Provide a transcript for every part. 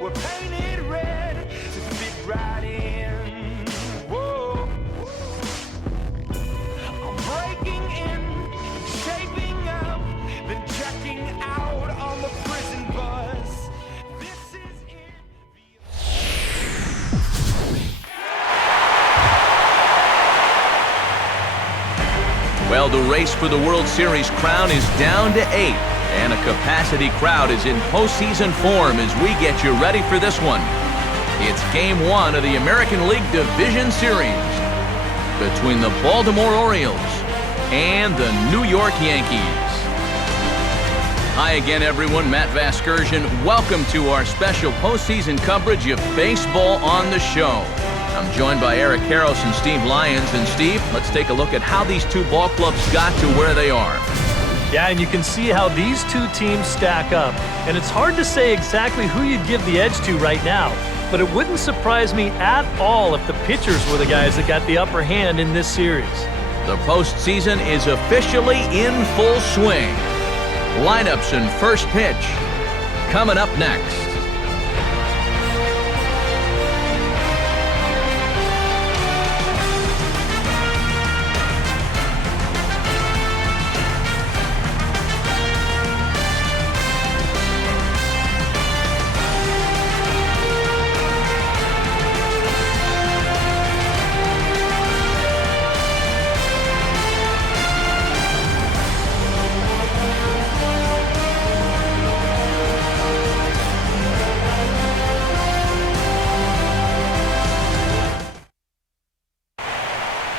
were painted red to fit right in. Whoa. I'm breaking in, shaping up, then checking out on the prison bus. This is it. Well, the race for the World Series crown is down to 8, and a capacity crowd is in postseason form as we get you ready for this one. It's Game 1 of the American League Division Series between the Baltimore Orioles and the New York Yankees. Hi again, everyone. Matt Vasgersian. Welcome to our special postseason coverage of baseball on the show. I'm joined by Eric Karros and Steve Lyons. And Steve, let's take a look at how these two ball clubs got to where they are. Yeah, and you can see how these two teams stack up. And it's hard to say exactly who you'd give the edge to right now. But it wouldn't surprise me at all if the pitchers were the guys that got the upper hand in this series. The postseason is officially in full swing. Lineups and first pitch coming up next.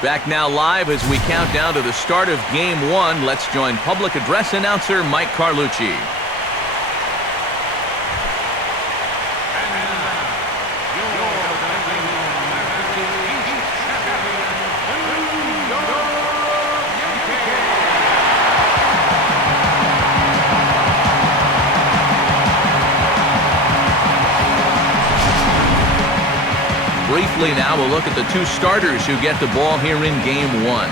Back now live as we count down to the start of Game 1. Let's join public address announcer Mike Carlucci. Briefly now, we'll look at the two starters who get the ball here in Game 1.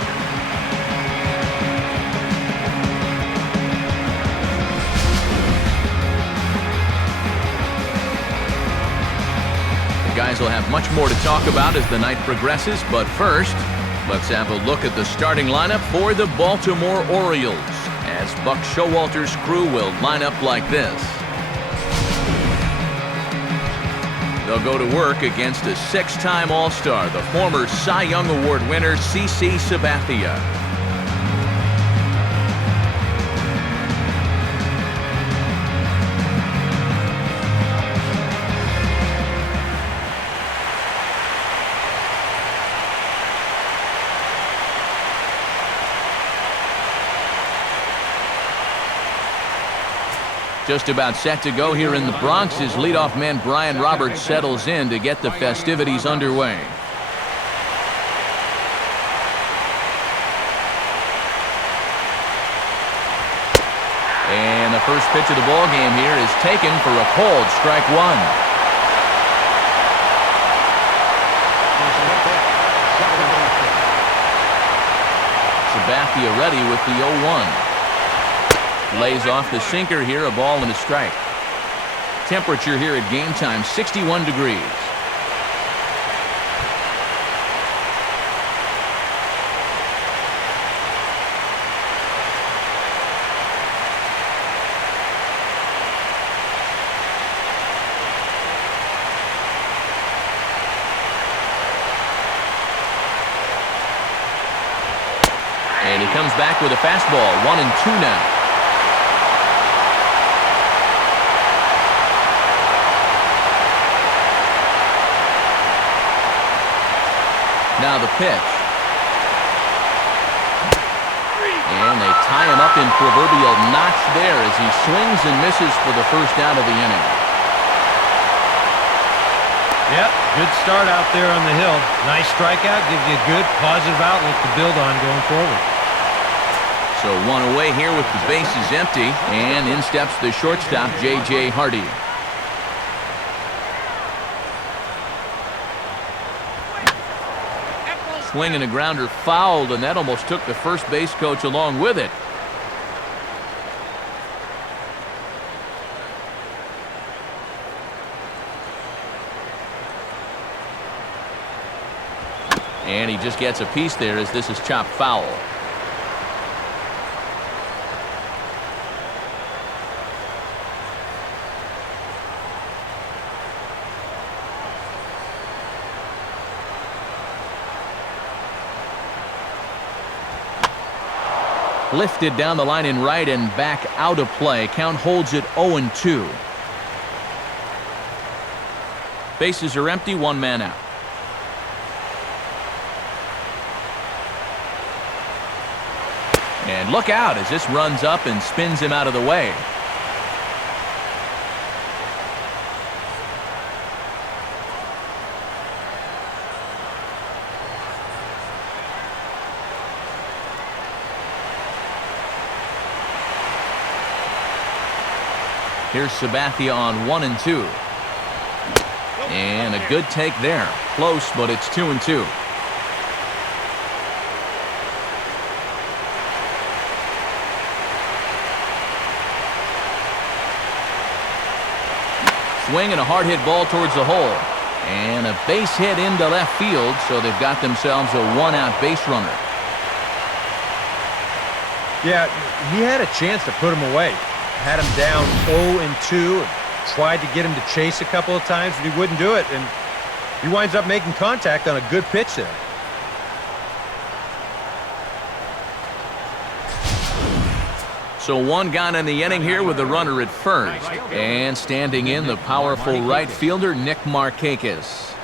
The guys will have much more to talk about as the night progresses, but first, let's have a look at the starting lineup for the Baltimore Orioles, as Buck Showalter's crew will line up like this. They'll go to work against a six-time All-Star, the former Cy Young Award winner, CC Sabathia. Just about set to go here in the Bronx as leadoff man Brian Roberts settles in to get the festivities underway. And the first pitch of the ball game here is taken for a cold strike one. Sabathia ready with the 0-1. Lays off the sinker here, a ball and a strike. Temperature here at game time, 61 degrees. And he comes back with a fastball, 1-2 now. Now the pitch. And they tie him up in proverbial knots there as he swings and misses for the first out of the inning. Yep, good start out there on the hill. Nice strikeout, gives you a good positive outlook to build on going forward. So one away here with the bases empty, and in steps the shortstop, J.J. Hardy. Swing and a grounder fouled, and that almost took the first base coach along with it. And he just gets a piece there as this is chopped foul. Lifted down the line in right and back out of play. Count holds it 0-2. Bases are empty, one man out. And look out as this runs up and spins him out of the way. Here's Sabathia on 1-2. And a good take there. Close, but it's 2-2. Swing and a hard hit ball towards the hole. And a base hit into left field, so they've got themselves a one-out base runner. Yeah, he had a chance to put him away. Had him down 0-2 and tried to get him to chase a couple of times, but he wouldn't do it, and he winds up making contact on a good pitch there. So one gone in the inning here with the runner at first. And standing in, the powerful right fielder, Nick Markakis.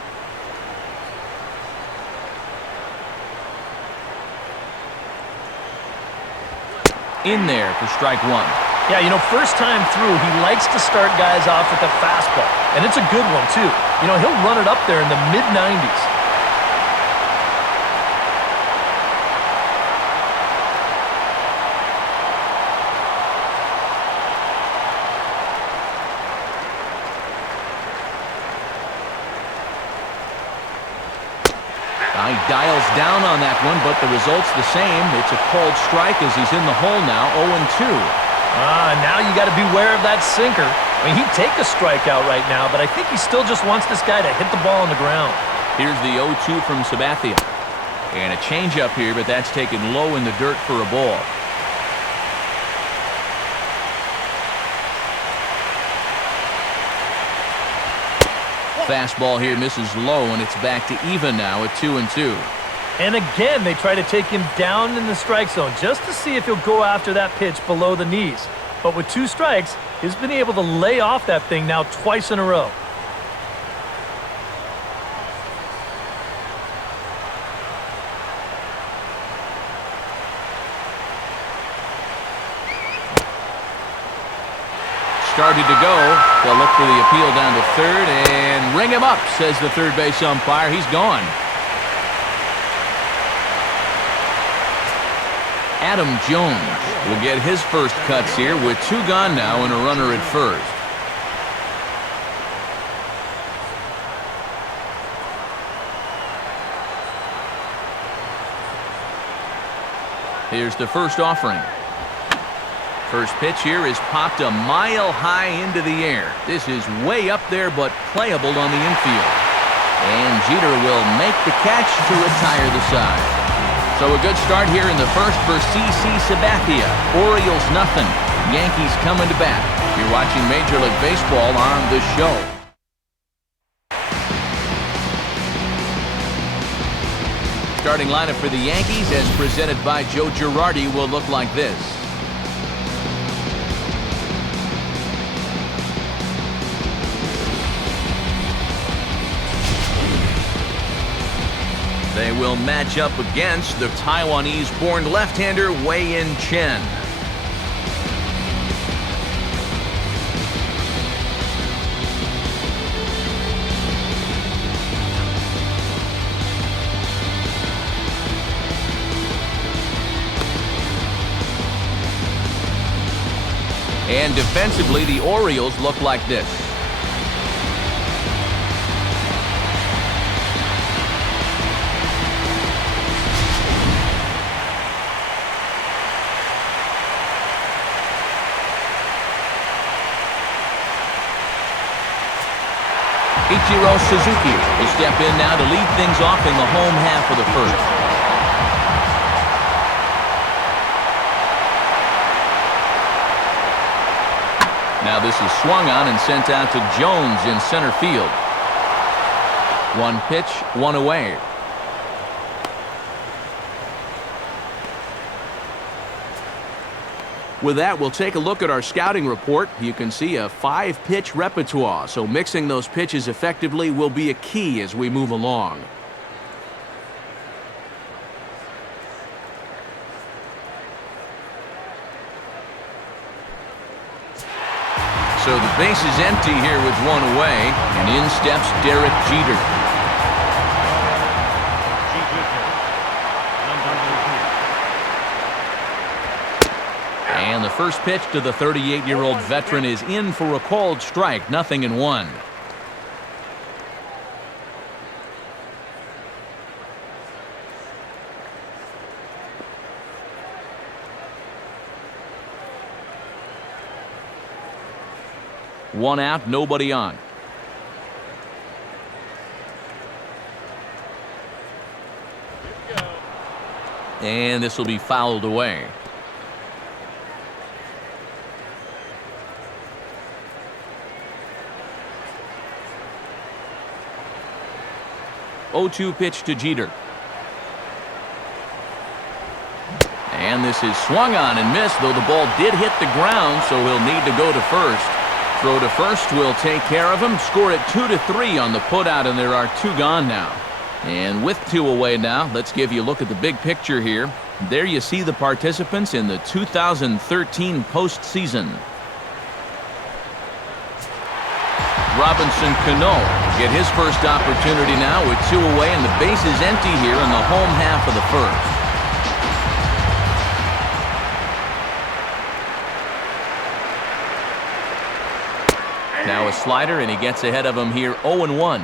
In there for strike one. Yeah, you know, first time through, he likes to start guys off with a fastball. And it's a good one, too. You know, he'll run it up there in the mid-90s. He dials down on that one, but the result's the same. It's a called strike as he's in the hole now, 0-2. Now you got to beware of that sinker. I mean, he'd take a strikeout right now, but I think he still just wants this guy to hit the ball on the ground. Here's the 0-2 from Sabathia. And a changeup here, but that's taken low in the dirt for a ball. Fastball here misses low, and it's back to even now at 2-2. And again, they try to take him down in the strike zone just to see if he'll go after that pitch below the knees. But with 2 strikes, he's been able to lay off that thing now twice in a row. Started to go. They'll look for the appeal down to third and ring him up, says the third base umpire. He's gone. Adam Jones will get his first cuts here with 2 gone now and a runner at first. Here's the first offering. First pitch here is popped a mile high into the air. This is way up there, but playable on the infield. And Jeter will make the catch to retire the side. So a good start here in the first for CC Sabathia. Orioles nothing. Yankees coming to bat. You're watching Major League Baseball on the show. Starting lineup for the Yankees, as presented by Joe Girardi, will look like this. They will match up against the Taiwanese-born left-hander Wei-Yin Chen. And defensively, the Orioles look like this. Ichiro Suzuki will step in now to lead things off in the home half of the first. Now this is swung on and sent out to Jones in center field. One pitch, one away. With that, we'll take a look at our scouting report. You can see a 5-pitch repertoire, so mixing those pitches effectively will be a key as we move along. So the base is empty here with one away, and in steps Derek Jeter. And the first pitch to the 38-year-old veteran is in for a called strike, 0-1. One out, nobody on. And this will be fouled away. Oh-2 pitch to Jeter. And this is swung on and missed, though the ball did hit the ground, so he'll need to go to first. Throw to first will take care of him. Score it 2-3 on the putout, and there are 2 gone now. And with 2 away now, let's give you a look at the big picture here. There you see the participants in the 2013 postseason. Robinson Cano get his first opportunity now with 2 away, and the base is empty here in the home half of the first. Now a slider, and he gets ahead of him here 0-1.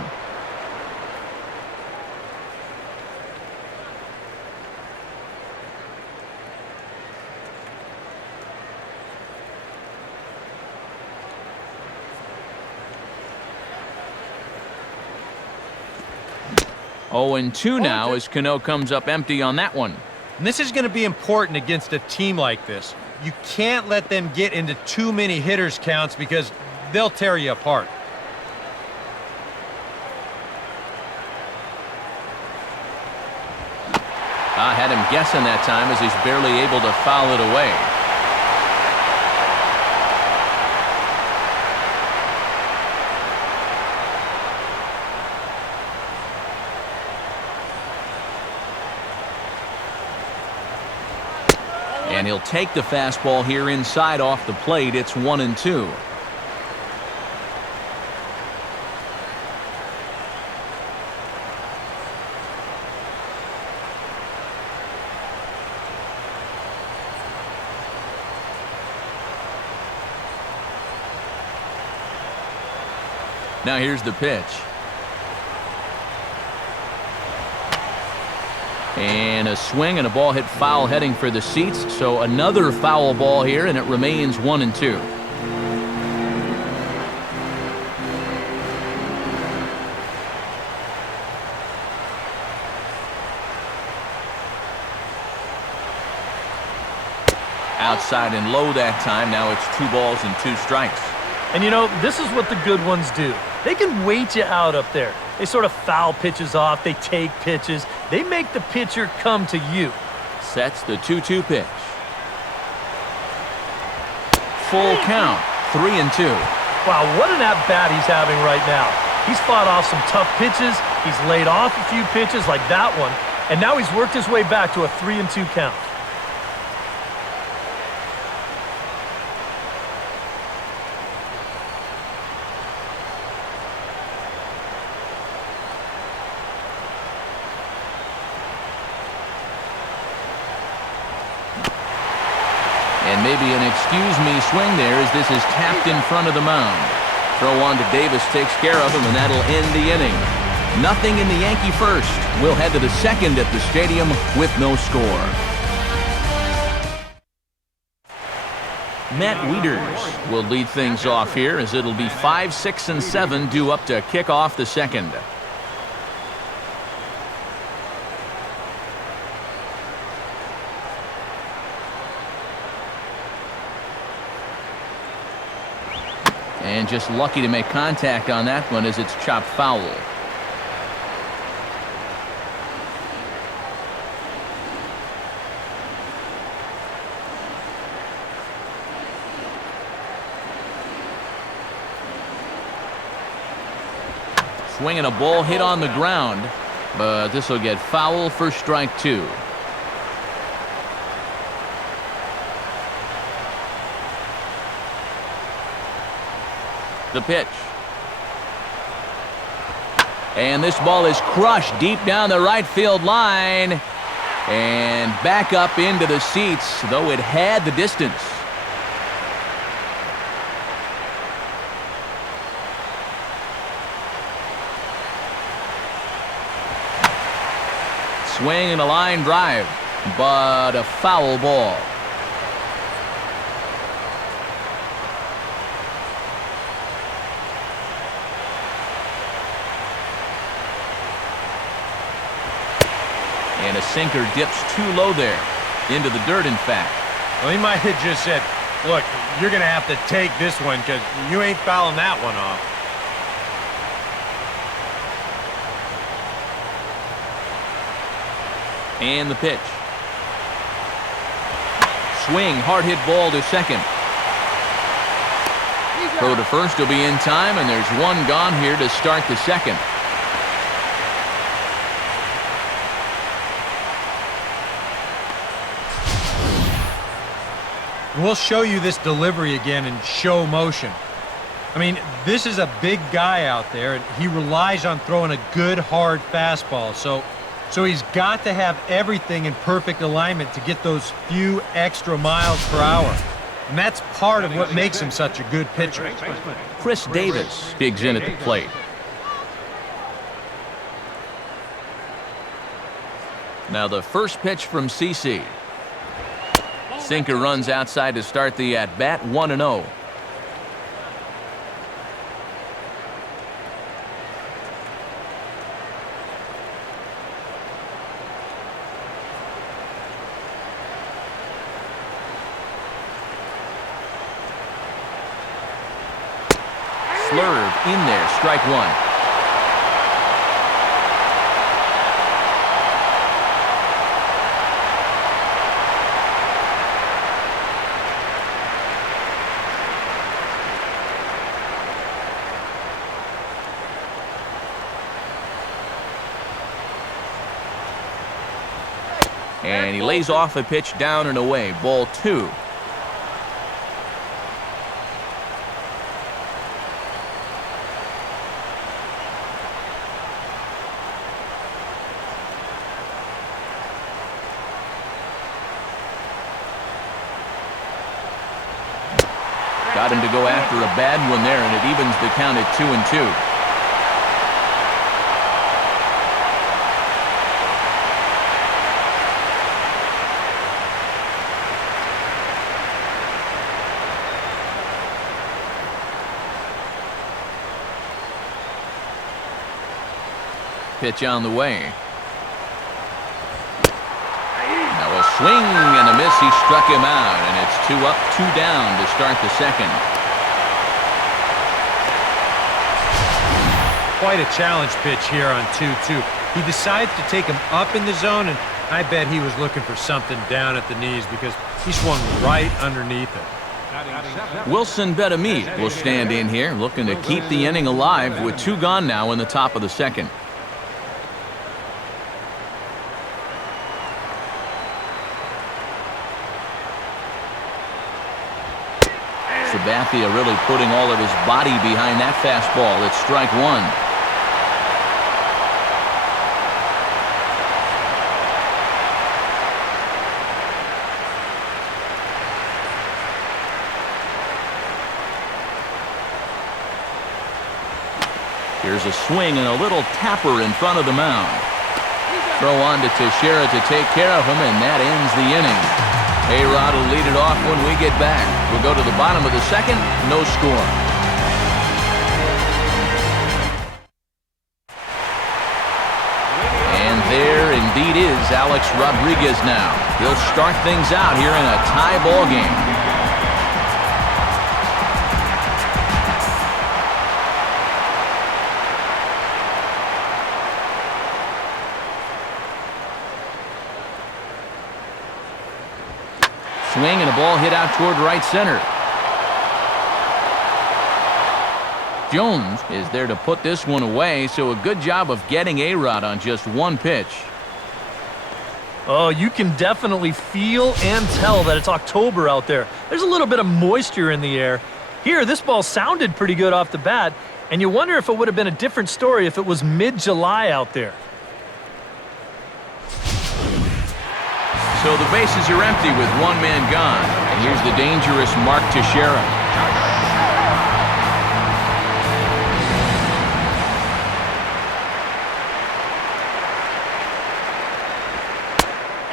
Oh, and 2 now as Cano comes up empty on that one. And this is going to be important against a team like this. You can't let them get into too many hitters counts because they'll tear you apart. I had him guessing that time as he's barely able to foul it away. And he'll take the fastball here inside off the plate. It's 1-2. Now here's the pitch. And a swing and a ball hit foul heading for the seats. So another foul ball here, and it remains 1-2. Outside and low that time. Now it's 2 balls and 2 strikes. And you know, this is what the good ones do. They can wait you out up there. They sort of foul pitches off. They take pitches. They make the pitcher come to you. Sets the 2-2 pitch. Full count, 3-2. Wow, what an at-bat he's having right now. He's fought off some tough pitches. He's laid off a few pitches like that one. And now he's worked his way back to a 3-2 count. And maybe an excuse-me swing there as this is tapped in front of the mound. Throw on to Davis takes care of him, and that'll end the inning. Nothing in the Yankee first. We'll head to the second at the stadium with no score. Matt Wieters will lead things off here as it'll be 5, 6, and 7 due up to kick off the second. And just lucky to make contact on that one as it's chopped foul. Swinging a ball hit on the ground, but this will get foul for strike 2. The pitch. And this ball is crushed deep down the right field line and back up into the seats, though it had the distance. Swing and a line drive, but a foul ball. And a sinker dips too low there, into the dirt, in fact. Well, he might have just said, look, you're going to have to take this one because you ain't fouling that one off. And the pitch. Swing, hard hit ball to second. Throw to first will be in time, and there's one gone here to start the second. We'll show you this delivery again in show motion. I mean, this is a big guy out there, and he relies on throwing a good, hard fastball. So he's got to have everything in perfect alignment to get those few extra miles per hour. And that's part of what makes him such a good pitcher. Chris Davis digs in at the plate. Now the first pitch from CC. Sinker runs outside to start the at-bat, 1-0. Slurve in there, strike 1. And he lays off a pitch down and away, ball 2. Got him to go after a bad one there, and it evens the count at 2-2. Pitch on the way. Now a swing and a miss. He struck him out, and it's 2 up, 2 down to start the second. Quite a challenge pitch here on 2-2. He decides to take him up in the zone, and I bet he was looking for something down at the knees because he swung right underneath it. Wilson Betamit will stand in here, looking to keep the inning alive with 2 gone now in the top of the second. Sabathia really putting all of his body behind that fastball. It's strike 1. Here's a swing and a little tapper in front of the mound. Throw on to Teixeira to take care of him, and that ends the inning. A-Rod will lead it off when we get back. We'll go to the bottom of the second, no score. And there indeed is Alex Rodriguez now. He'll start things out here in a tie ball game. Swing and a ball hit out toward right center. Jones is there to put this one away, so a good job of getting A-Rod on just one pitch. Oh, you can definitely feel and tell that it's October out there. There's a little bit of moisture in the air. Here, this ball sounded pretty good off the bat, and you wonder if it would have been a different story if it was mid-July out there. So the bases are empty with one man gone. And here's the dangerous Mark Teixeira.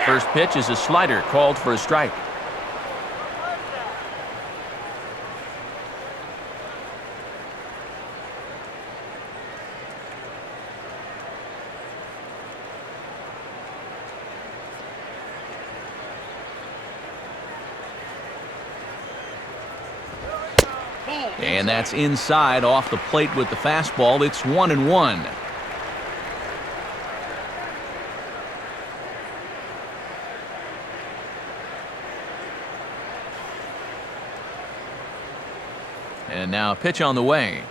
First pitch is a slider called for a strike. And that's inside off the plate with the fastball. It's 1-1. And now a pitch on the way.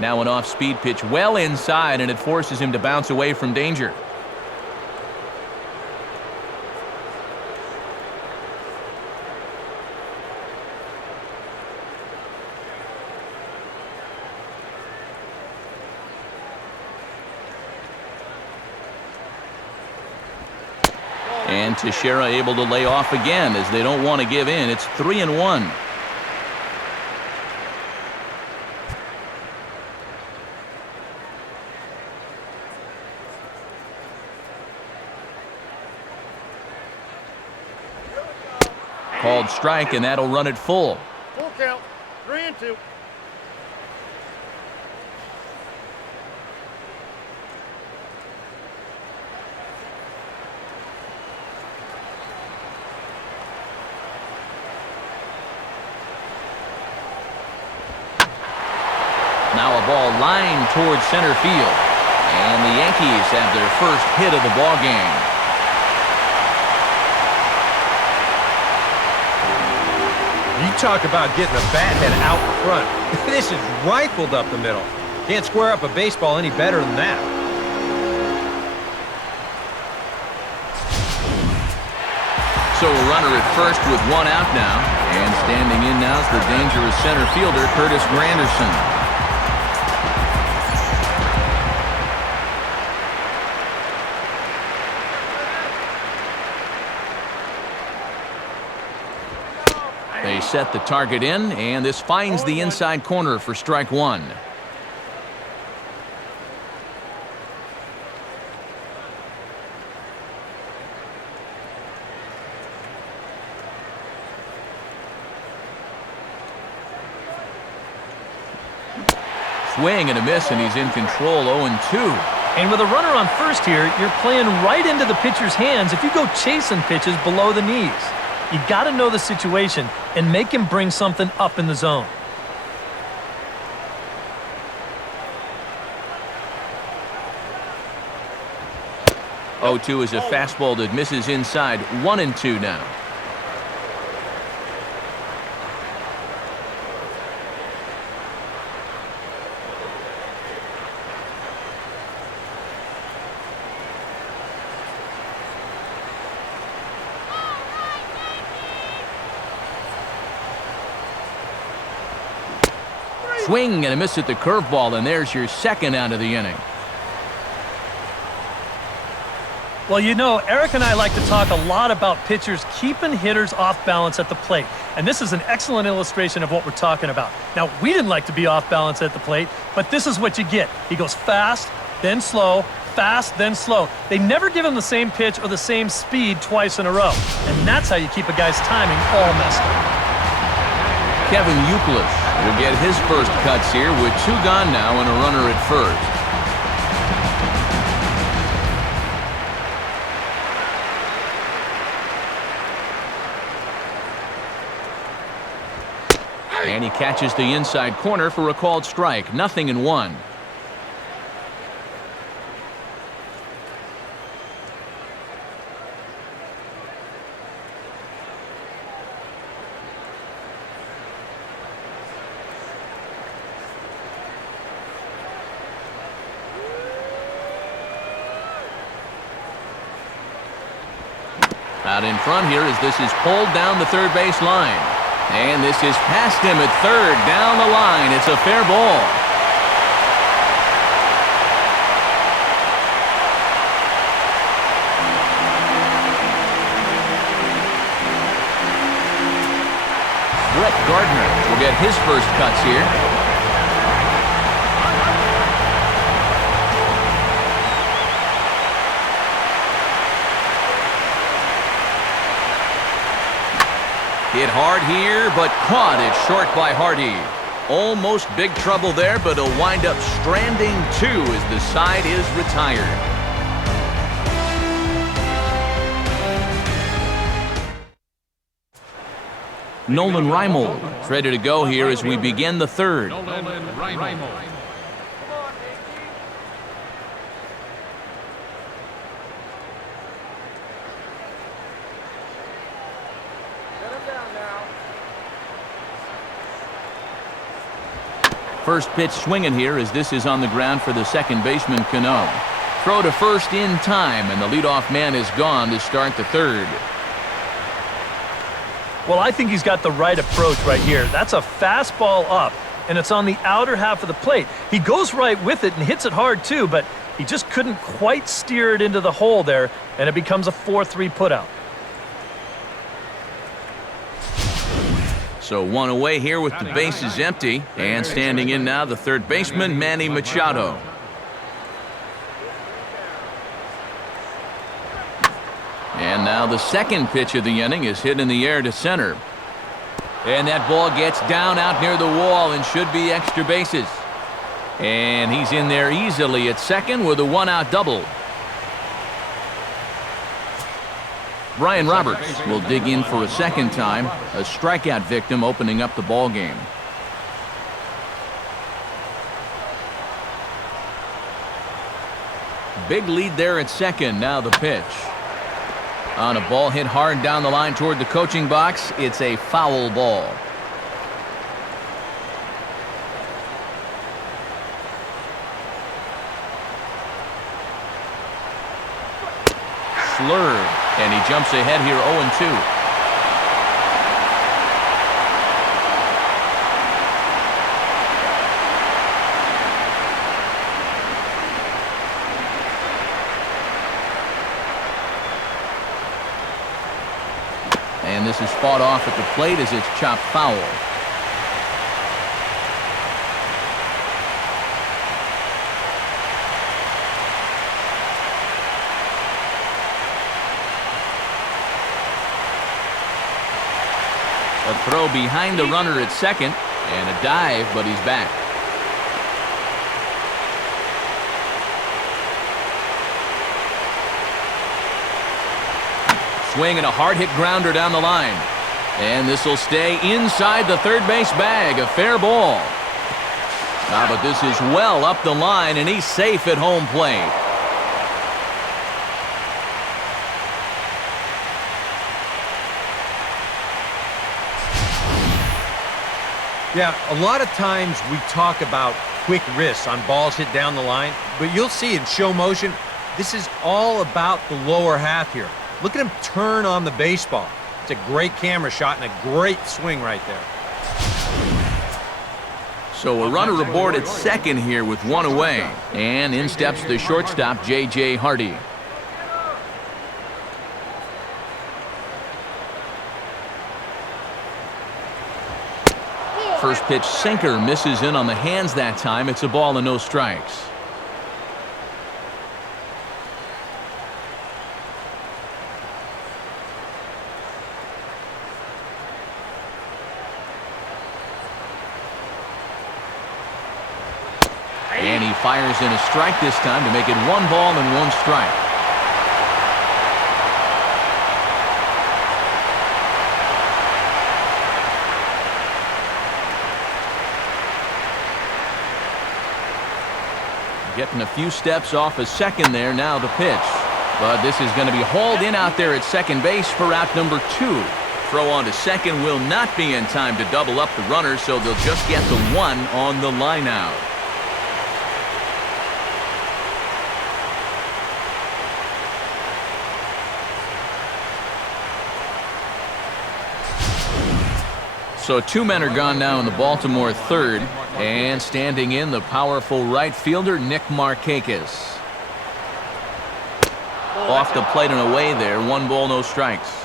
Now an off-speed pitch well inside, and it forces him to bounce away from danger. And Teixeira able to lay off again as they don't want to give in. It's 3-1. Called strike, and that'll run it full. Full count, 3-2. Now a ball lined towards center field. And the Yankees have their first hit of the ball game. You talk about getting a bat head out in front. This is rifled up the middle. Can't square up a baseball any better than that. So a runner at first with one out now. And standing in now is the dangerous center fielder, Curtis Granderson. They set the target in, and this finds the inside corner for strike one. Swing and a miss, and he's in control, 0-2. And with a runner on first here, you're playing right into the pitcher's hands if you go chasing pitches below the knees. You got to know the situation and make him bring something up in the zone. Oh-2 is a fastball that misses inside. 1-2 now. Swing and a miss at the curveball, and there's your second out of the inning. Well, you know, Eric and I like to talk a lot about pitchers keeping hitters off balance at the plate. And this is an excellent illustration of what we're talking about. Now, we didn't like to be off balance at the plate, but this is what you get. He goes fast, then slow, fast, then slow. They never give him the same pitch or the same speed twice in a row. And that's how you keep a guy's timing all messed up. Kevin Youkilis will get his first cuts here with 2 gone now and a runner at first. And he catches the inside corner for a called strike. 0-1. Out in front here as this is pulled down the third base line. And this is past him at third, down the line. It's a fair ball. Brett Gardner will get his first cuts here. Hit hard here, but caught it short by Hardy. Almost big trouble there, but he'll wind up stranding 2 as the side is retired. Nolan Reimold is ready to go here as we begin the third. First pitch swinging here as this is on the ground for the second baseman, Cano. Throw to first in time, and the leadoff man is gone to start the third. Well, I think he's got the right approach right here. That's a fastball up, and it's on the outer half of the plate. He goes right with it and hits it hard too, but he just couldn't quite steer it into the hole there, and it becomes a 4-3 putout. So 1 away here with the bases empty, and standing in now the third baseman, Manny Machado. And now the second pitch of the inning is hit in the air to center. And that ball gets down out near the wall and should be extra bases. And he's in there easily at second with a 1-out double. Brian Roberts will dig in for a second time, a strikeout victim opening up the ball game. Big lead there at second. Now the pitch. On a ball hit hard down the line toward the coaching box, it's a foul ball. Slurred, and he jumps ahead here 0-2. And this is fought off at the plate as it's chopped foul. A throw behind the runner at second, and a dive, but he's back. Swing and a hard-hit grounder down the line. And this will stay inside the third base bag, a fair ball. But this is well up the line, and he's safe at home plate. Yeah, a lot of times we talk about quick wrists on balls hit down the line, but you'll see in show motion, this is all about the lower half here. Look at him turn on the baseball. It's a great camera shot and a great swing right there. So a runner aboard at second here with 1 away. And in steps the shortstop, J.J. Hardy. First pitch sinker misses in on the hands that time. It's a ball and no strikes. And he fires in a strike this time to make it 1 ball and 1 strike. Getting a few steps off a second there. Now the pitch. But this is going to be hauled in out there at second base for out number 2. Throw on to second will not be in time to double up the runner, so they'll just get the 1 on the line out. So 2 men are gone now in the Baltimore third, and standing in the powerful right fielder Nick Markakis. Off the plate and away there. 1 ball, no strikes.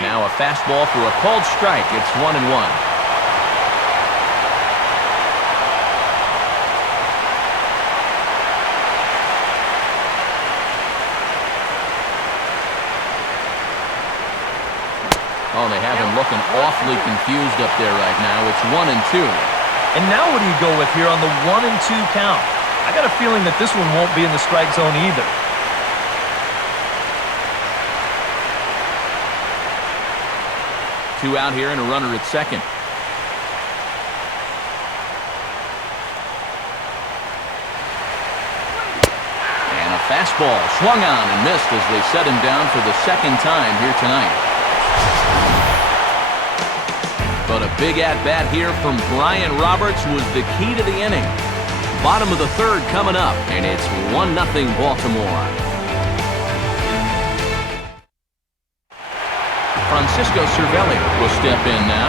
Now a fastball for a called strike. It's 1-1. Oh, they have him looking awfully confused up there right now. It's 1-2. And now what do you go with here on the 1-2 count? I got a feeling that this one won't be in the strike zone either. Two out here and a runner at second. And a fastball swung on and missed as they set him down for the second time here tonight. But a big at-bat here from Brian Roberts was the key to the inning. Bottom of the third coming up, and it's 1-0 Baltimore. Francisco Cervelli will step in now.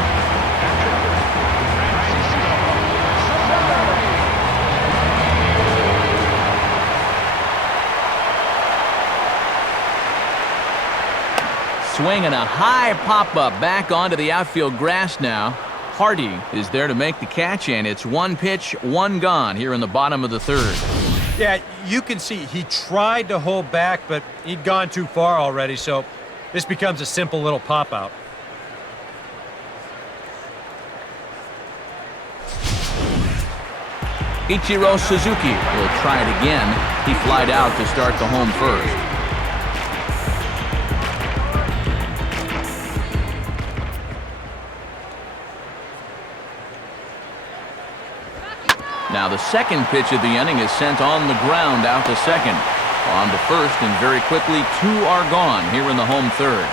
Swinging a high pop-up back onto the outfield grass now. Hardy is there to make the catch, and it's 1 pitch, 1 gone here in the bottom of the third. Yeah, you can see he tried to hold back, but he'd gone too far already, so this becomes a simple little pop-out. Ichiro Suzuki will try it again. He flied out to start the home first. Now the second pitch of the inning is sent on the ground out to second. On to first, and very quickly 2 are gone here in the home third.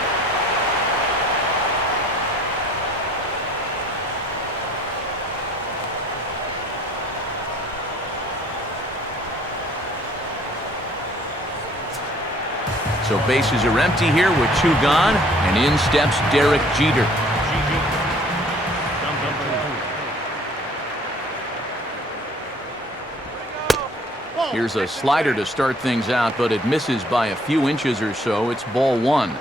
So bases are empty here with 2 gone, and in steps Derek Jeter. Here's a slider to start things out, but it misses by a few inches or so. It's ball 1.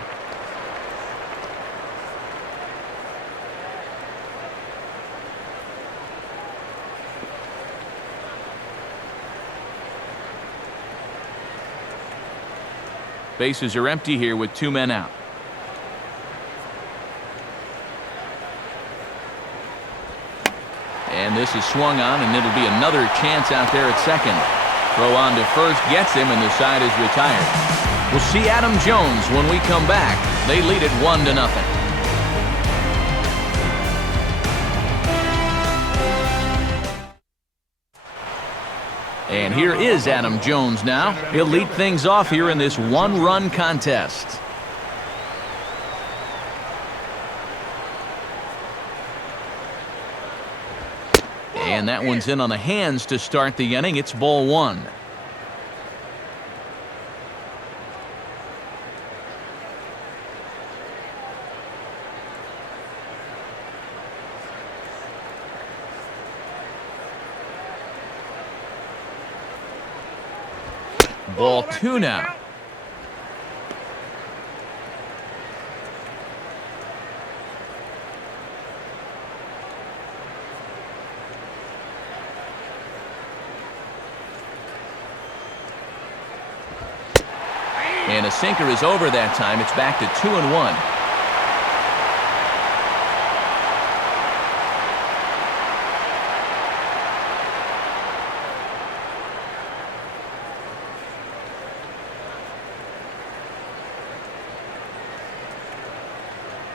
Bases are empty here with 2 men out. And this is swung on, and it'll be another chance out there at second. Throw on to first gets him, and the side is retired. We'll see Adam Jones when we come back. They lead it 1-0. And here is Adam Jones now. He'll lead things off here in this 1-run contest. And that one's in on the hands to start the inning. It's ball 1. Ball 2 now. And a sinker is over that time. It's back to 2-1.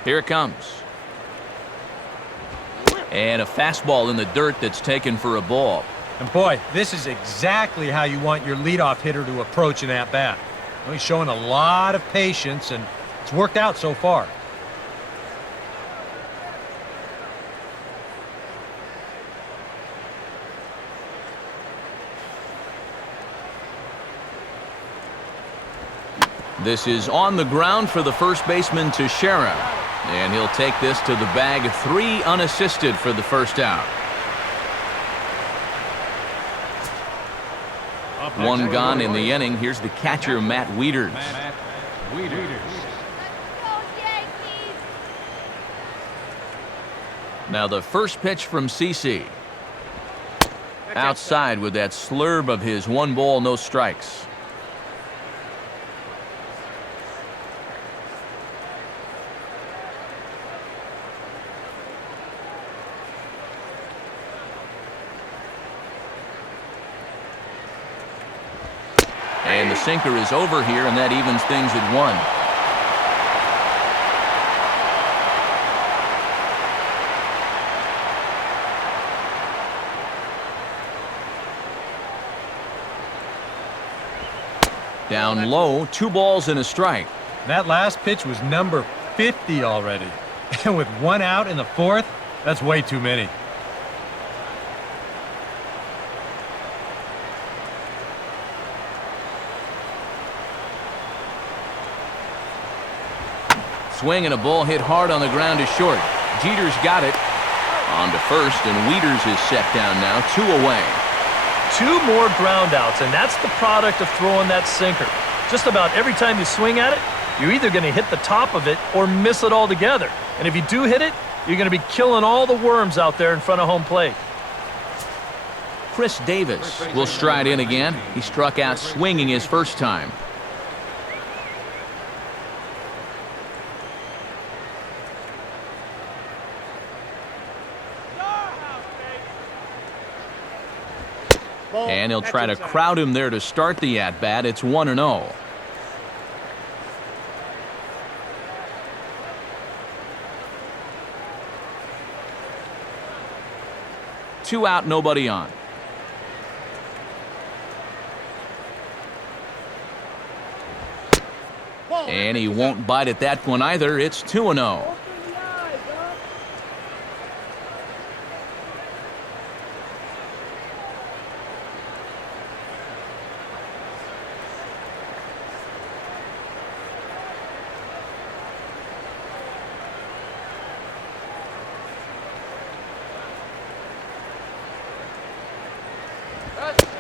Here it comes. And a fastball in the dirt that's taken for a ball. And boy, this is exactly how you want your leadoff hitter to approach an at-bat. Well, he's showing a lot of patience, and it's worked out so far. This is on the ground for the first baseman, Teixeira. And he'll take this to the bag. 3 unassisted for the first out. 1 gone in the inning. Here's the catcher, Matt Wieters. Now the first pitch from CC. Outside with that slurve of his. 1 ball, no strikes. And the sinker is over here, and that evens things at 1. Down low, 2 balls and a strike. That last pitch was number 50 already. And with 1 out in the 4th, that's way too many. Swing and a ball hit hard on the ground to short. Jeter's got it. On to first, and Wieters is set down now. 2 away. 2 more ground outs, and that's the product of throwing that sinker. Just about every time you swing at it, you're either going to hit the top of it or miss it altogether. And if you do hit it, you're going to be killing all the worms out there in front of home plate. Chris Davis will stride in again. He struck out swinging his first time. And he'll try to crowd him there to start the at-bat. It's 1-0. Two out, nobody on. And he won't bite at that one either. It's 2-0.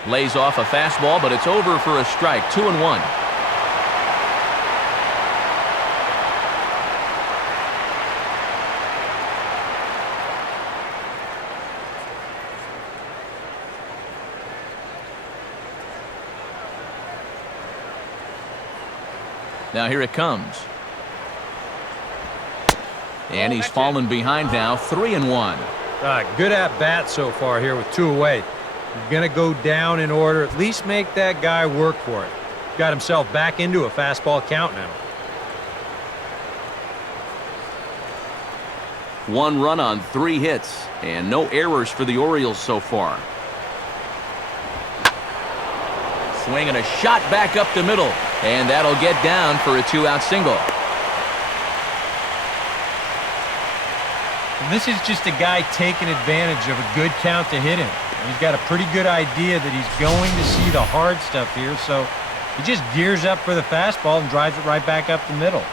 Lays off a fastball, but it's over for a strike. 2-1. Now here it comes. And he's fallen behind now. 3-1. Good at bat so far here with 2 away. You're going to go down in order. At least make that guy work for it. Got himself back into a fastball count now. 1 run on 3 hits. And no errors for the Orioles so far. Swing and a shot back up the middle. And that'll get down for a 2-out single. And this is just a guy taking advantage of a good count to hit him. He's got a pretty good idea that he's going to see the hard stuff here, so he just gears up for the fastball and drives it right back up the middle.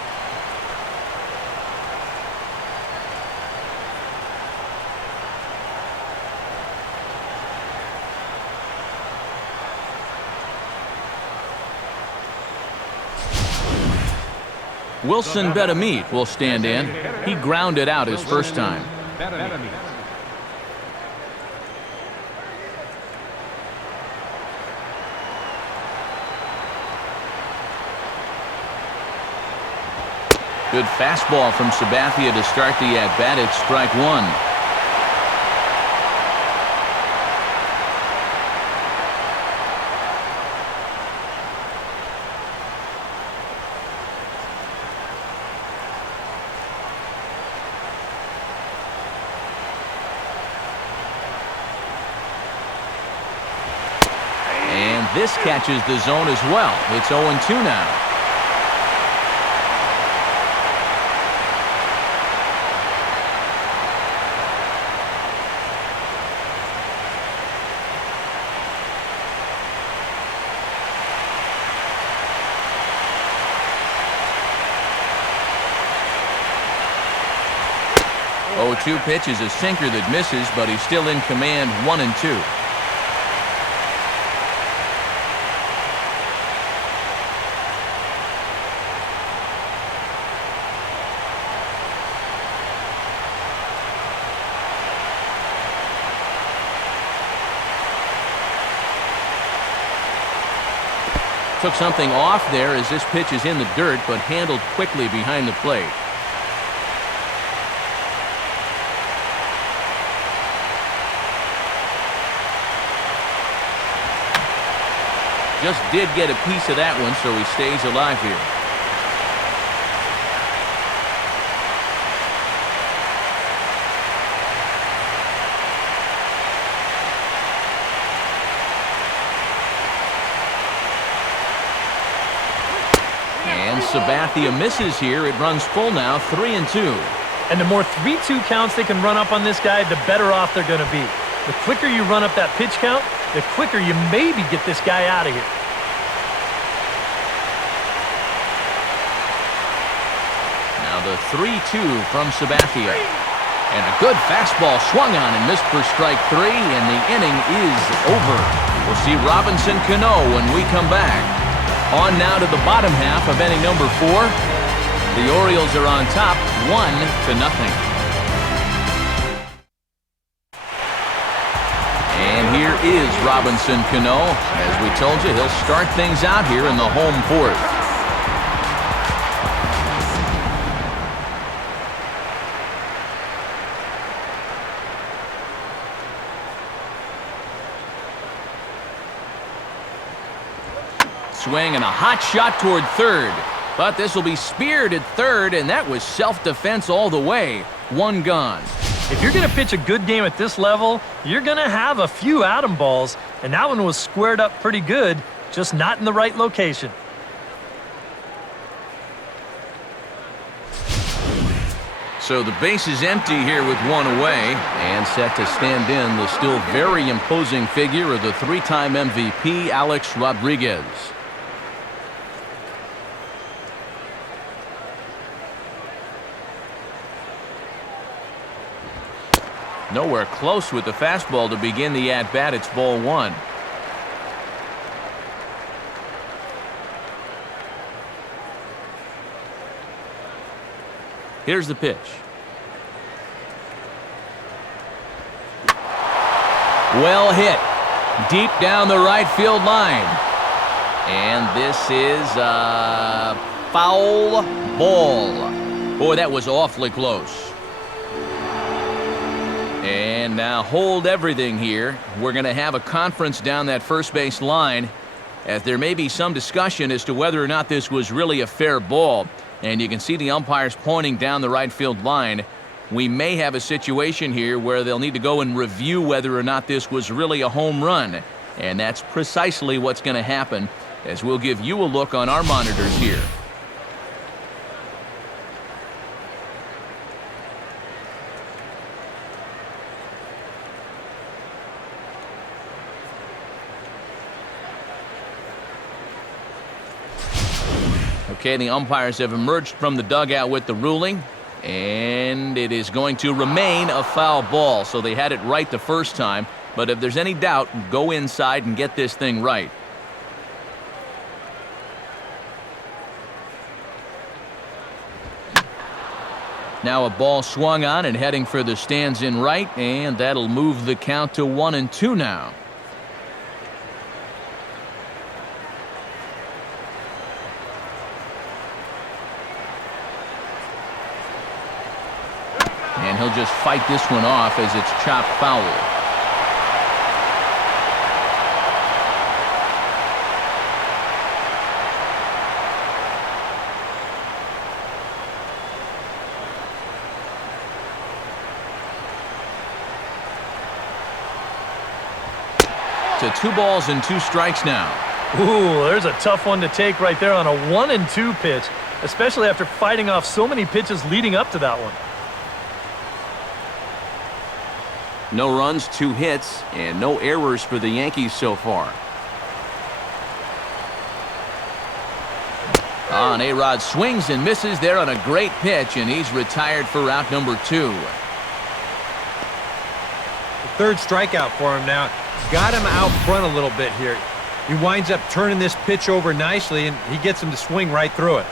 Wilson Betamit will stand in. He grounded out his first time. Good fastball from Sabathia to start the at-bat. It's strike one. And this catches the zone as well. It's 0-2 now. Oh, 2 pitch is a sinker that misses, but he's still in command, 1-2. Took something off there as this pitch is in the dirt, but handled quickly behind the plate. Just did get a piece of that one, so he stays alive here. And Sabathia misses here. It runs full now, 3-2. And the more 3-2 counts they can run up on this guy, the better off they're going to be. The quicker you run up that pitch count, the quicker you maybe get this guy out of here. Now the 3-2 from Sabathia. And a good fastball swung on and missed for strike 3, and the inning is over. We'll see Robinson Cano when we come back. On now to the bottom half of inning number 4. The Orioles are on top, 1-0. And here is Robinson Cano. As we told you, he'll start things out here in the home 4th. Swing and a hot shot toward third. But this will be speared at third, and that was self-defense all the way. 1 gone. If you're going to pitch a good game at this level, you're going to have a few Adam balls, and that one was squared up pretty good, just not in the right location. So the base is empty here with 1 away, and set to stand in the still very imposing figure of the 3-time MVP, Alex Rodriguez. Nowhere close with the fastball to begin the at-bat. It's ball 1. Here's the pitch. Well hit. Deep down the right field line. And this is a foul ball. Boy, that was awfully close. And now hold everything here. We're going to have a conference down that first base line, as there may be some discussion as to whether or not this was really a fair ball. And you can see the umpires pointing down the right field line. We may have a situation here where they'll need to go and review whether or not this was really a home run. And that's precisely what's going to happen, as we'll give you a look on our monitors here. Okay, the umpires have emerged from the dugout with the ruling, and it is going to remain a foul ball. So they had it right the first time, but if there's any doubt, go inside and get this thing right. Now a ball swung on and heading for the stands in right, and that'll move the count to 1-2 now. he'll just fight this one off as it's chopped foul. To 2 balls and 2 strikes now. Ooh, there's a tough one to take right there on a 1-2 pitch, especially after fighting off so many pitches leading up to that one. No runs, 2 hits, and no errors for the Yankees so far. And A-Rod swings and misses there on a great pitch, and he's retired for out number 2. The 3rd strikeout for him now. Got him out front a little bit here. He winds up turning this pitch over nicely, and he gets him to swing right through it.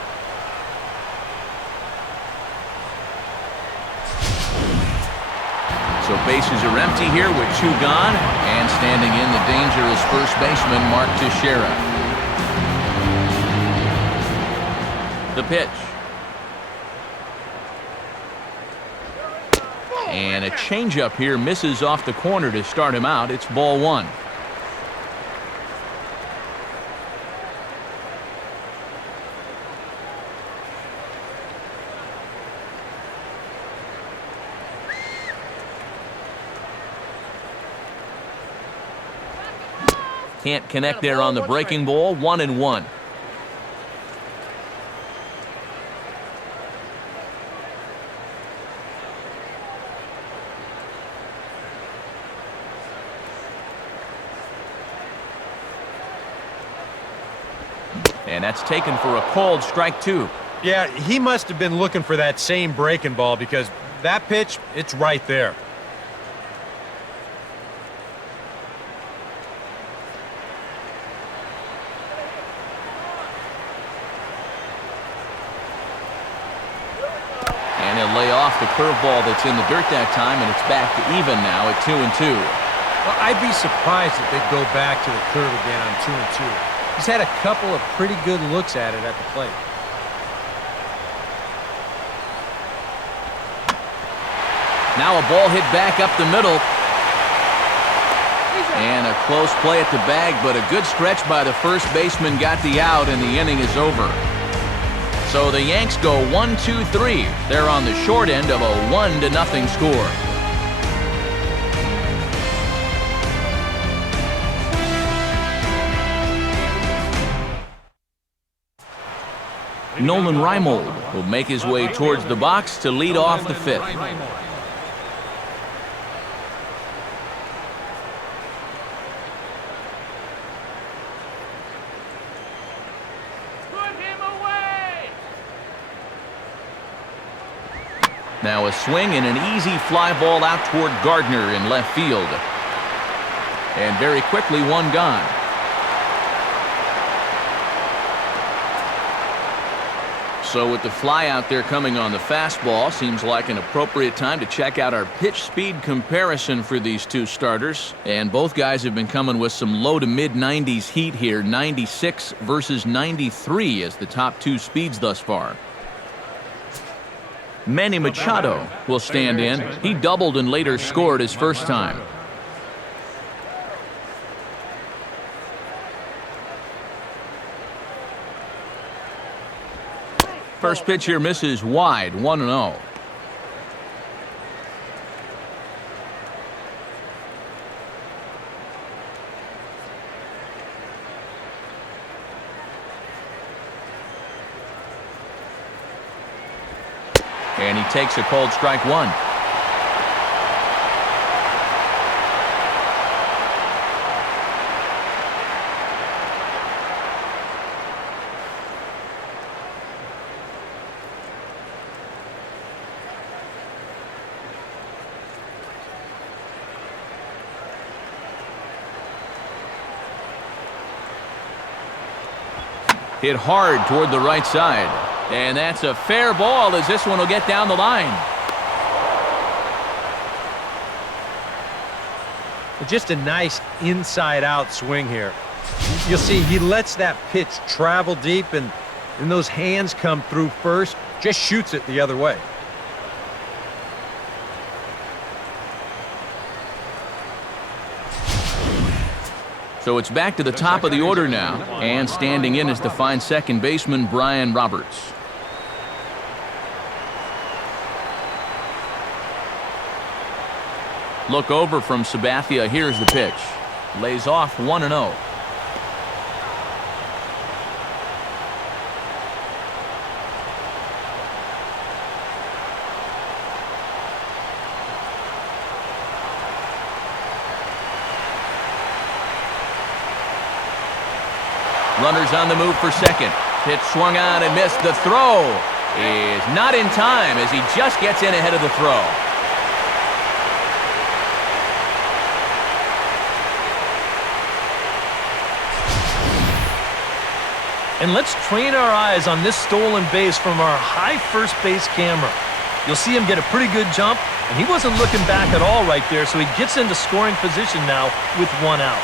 So bases are empty here with 2 gone, and standing in the dangerous first baseman, Mark Teixeira. The pitch. And a changeup here misses off the corner to start him out. It's ball 1. Can't connect there on the breaking ball. 1-1. And that's taken for a called strike 2. Yeah, he must have been looking for that same breaking ball because that pitch, it's right there. And he'll lay off the curveball that's in the dirt that time, and it's back to even now at 2-2. Well, I'd be surprised if they'd go back to the curve again on 2-2. He's had a couple of pretty good looks at it at the plate. Now a ball hit back up the middle. And a close play at the bag, but a good stretch by the first baseman got the out, and the inning is over. So the Yanks go 1-2-3. They're on the short end of a 1-0 score. Nolan Reimold will make his way towards the box to lead off the 5th. Put him away! Now a swing and an easy fly ball out toward Gardner in left field. And very quickly, 1 gone. So with the fly out there coming on the fastball, seems like an appropriate time to check out our pitch speed comparison for these 2 starters. And both guys have been coming with some low to mid 90s heat here. 96 versus 93 as the top 2 speeds thus far. Manny Machado will stand in. He doubled and later scored his first time. First pitch here misses wide, 1-0. And he takes a cold strike 1. Hit hard toward the right side. And that's a fair ball as this one will get down the line. Just a nice inside-out swing here. You'll see he lets that pitch travel deep, and those hands come through first, just shoots it the other way. So it's back to the top of the order now. And standing in is the fine second baseman, Brian Roberts. Look over from Sabathia. Here's the pitch. Lays off 1-0. Runners on the move for second. Pitch swung on and missed. The throw is not in time as he just gets in ahead of the throw. And let's train our eyes on this stolen base from our high first base camera. You'll see him get a pretty good jump, and he wasn't looking back at all right there, so he gets into scoring position now with 1 out.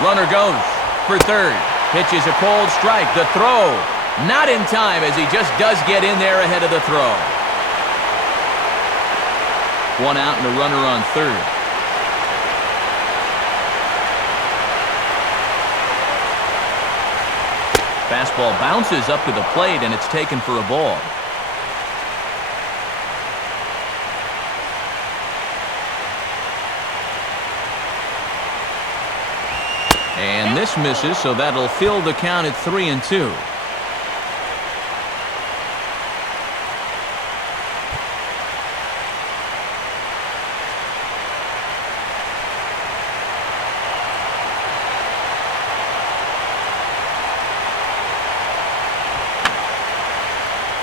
Runner goes for third. Pitches a cold strike. The throw not in time as he just does get in there ahead of the throw. 1 out and a runner on third. Fastball bounces up to the plate, and it's taken for a ball. And this misses, so that'll fill the count at 3-2.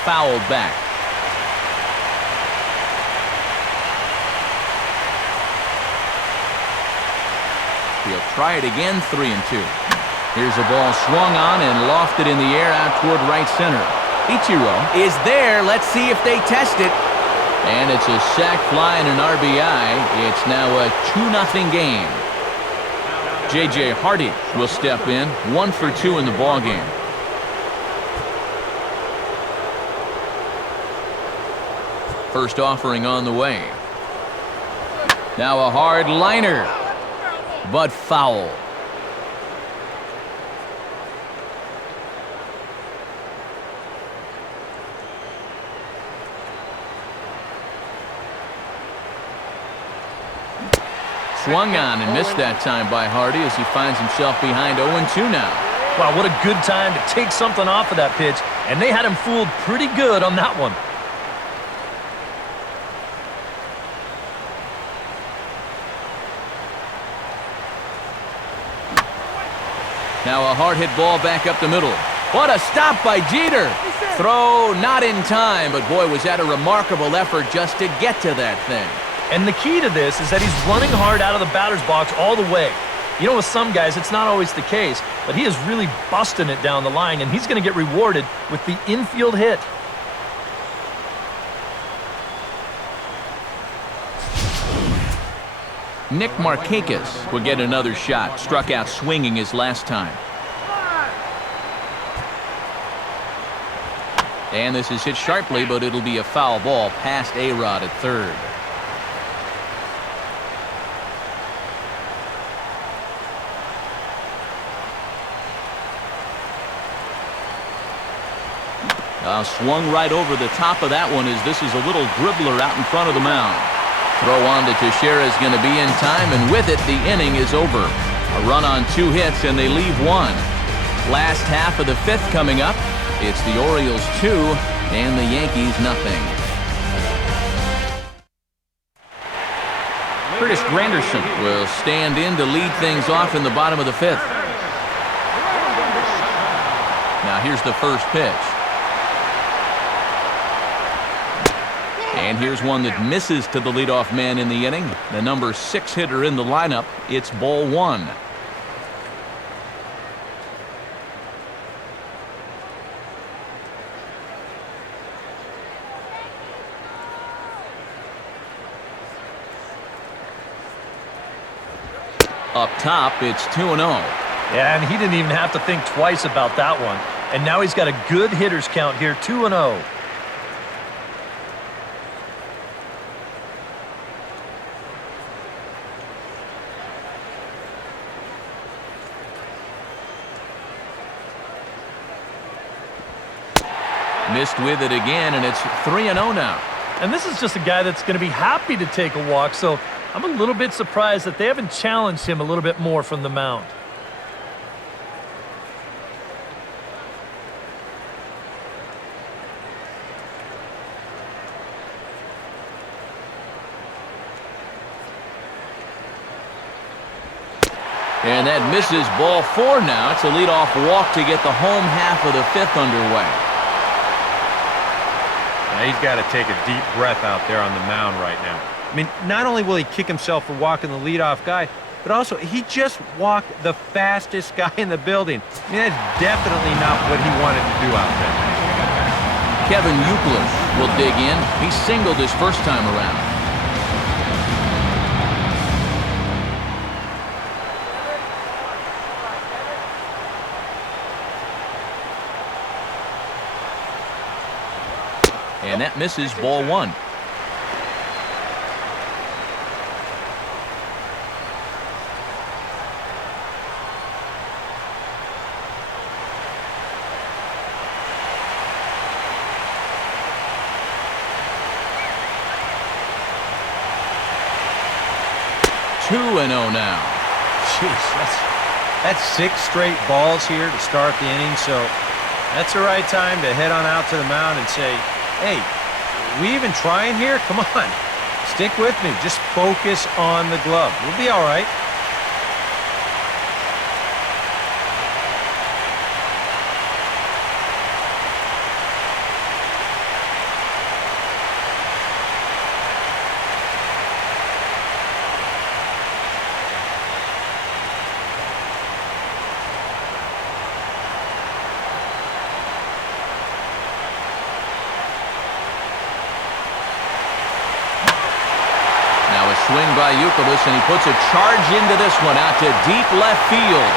Fouled back. He'll try it again, 3-2. Here's a ball swung on and lofted in the air out toward right center. Ichiro is there. Let's see if they test it. And it's a sac fly and an RBI. It's now a 2-0 game. J.J. Hardy will step in, 1 for 2 in the ballgame. First offering on the way. Now a hard liner, but foul. Swung on and missed that time by Hardy as he finds himself behind 0-2 now. Wow, what a good time to take something off of that pitch, and they had him fooled pretty good on that one. Now a hard-hit ball back up the middle. What a stop by Jeter. Throw not in time, but boy, was that a remarkable effort just to get to that thing. And the key to this is that he's running hard out of the batter's box all the way. You know, with some guys, it's not always the case, but he is really busting it down the line, and he's going to get rewarded with the infield hit. Nick Markakis will get another shot. Struck out swinging his last time. And this is hit sharply, but it'll be a foul ball past A-Rod at third. Swung right over the top of that one as this is a little dribbler out in front of the mound. Throw on to Teixeira is going to be in time, and with it, the inning is over. A run on 2 hits, and they leave 1. Last half of the 5th coming up. It's the Orioles 2 and the Yankees nothing. Curtis Granderson will stand in to lead things off in the bottom of the 5th. Now here's the first pitch. And here's one that misses to the leadoff man in the inning. The number 6 hitter in the lineup. It's ball 1. Up top, it's 2-0. Yeah, and he didn't even have to think twice about that one. And now he's got a good hitter's count here, 2-0. Missed with it again, and it's 3-0 now. And this is just a guy that's going to be happy to take a walk, so I'm a little bit surprised that they haven't challenged him a little bit more from the mound. And that misses ball 4 now. It's a leadoff walk to get the home half of the 5th underway. Now he's got to take a deep breath out there on the mound right now. I mean, not only will he kick himself for walking the leadoff guy, but also he just walked the fastest guy in the building. I mean, that's definitely not what he wanted to do out there. Kevin Youkilis will dig in. He singled his first time around. And that misses ball 1. Two and 0 now. Jeez, that's 6 straight balls here to start the inning, so that's the right time to head on out to the mound and say, hey, we even trying here? Come on. Stick with me. Just focus on the glove. We'll be all right. Swing by Youkilis, and he puts a charge into this one out to deep left field.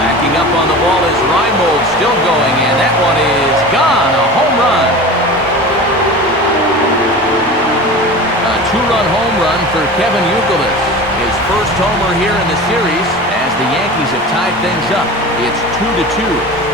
Backing up on the ball is Reimold, still going, and that one is gone. A home run. A 2-run home run for Kevin Youkilis. His first homer here in the series as the Yankees have tied things up. It's 2-2.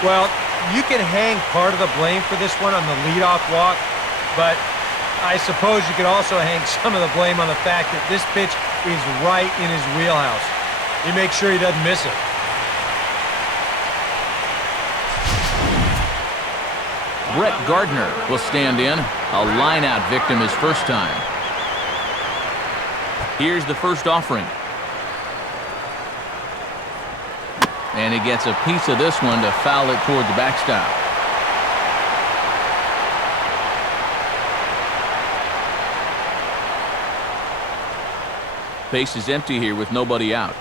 Well, you can hang part of the blame for this one on the leadoff walk, but I suppose you could also hang some of the blame on the fact that this pitch is right in his wheelhouse. He makes sure he doesn't miss it. Brett Gardner will stand in. A line-out victim his first time. Here's the first offering. And he gets a piece of this one to foul it toward the backstop. Base is empty here with nobody out.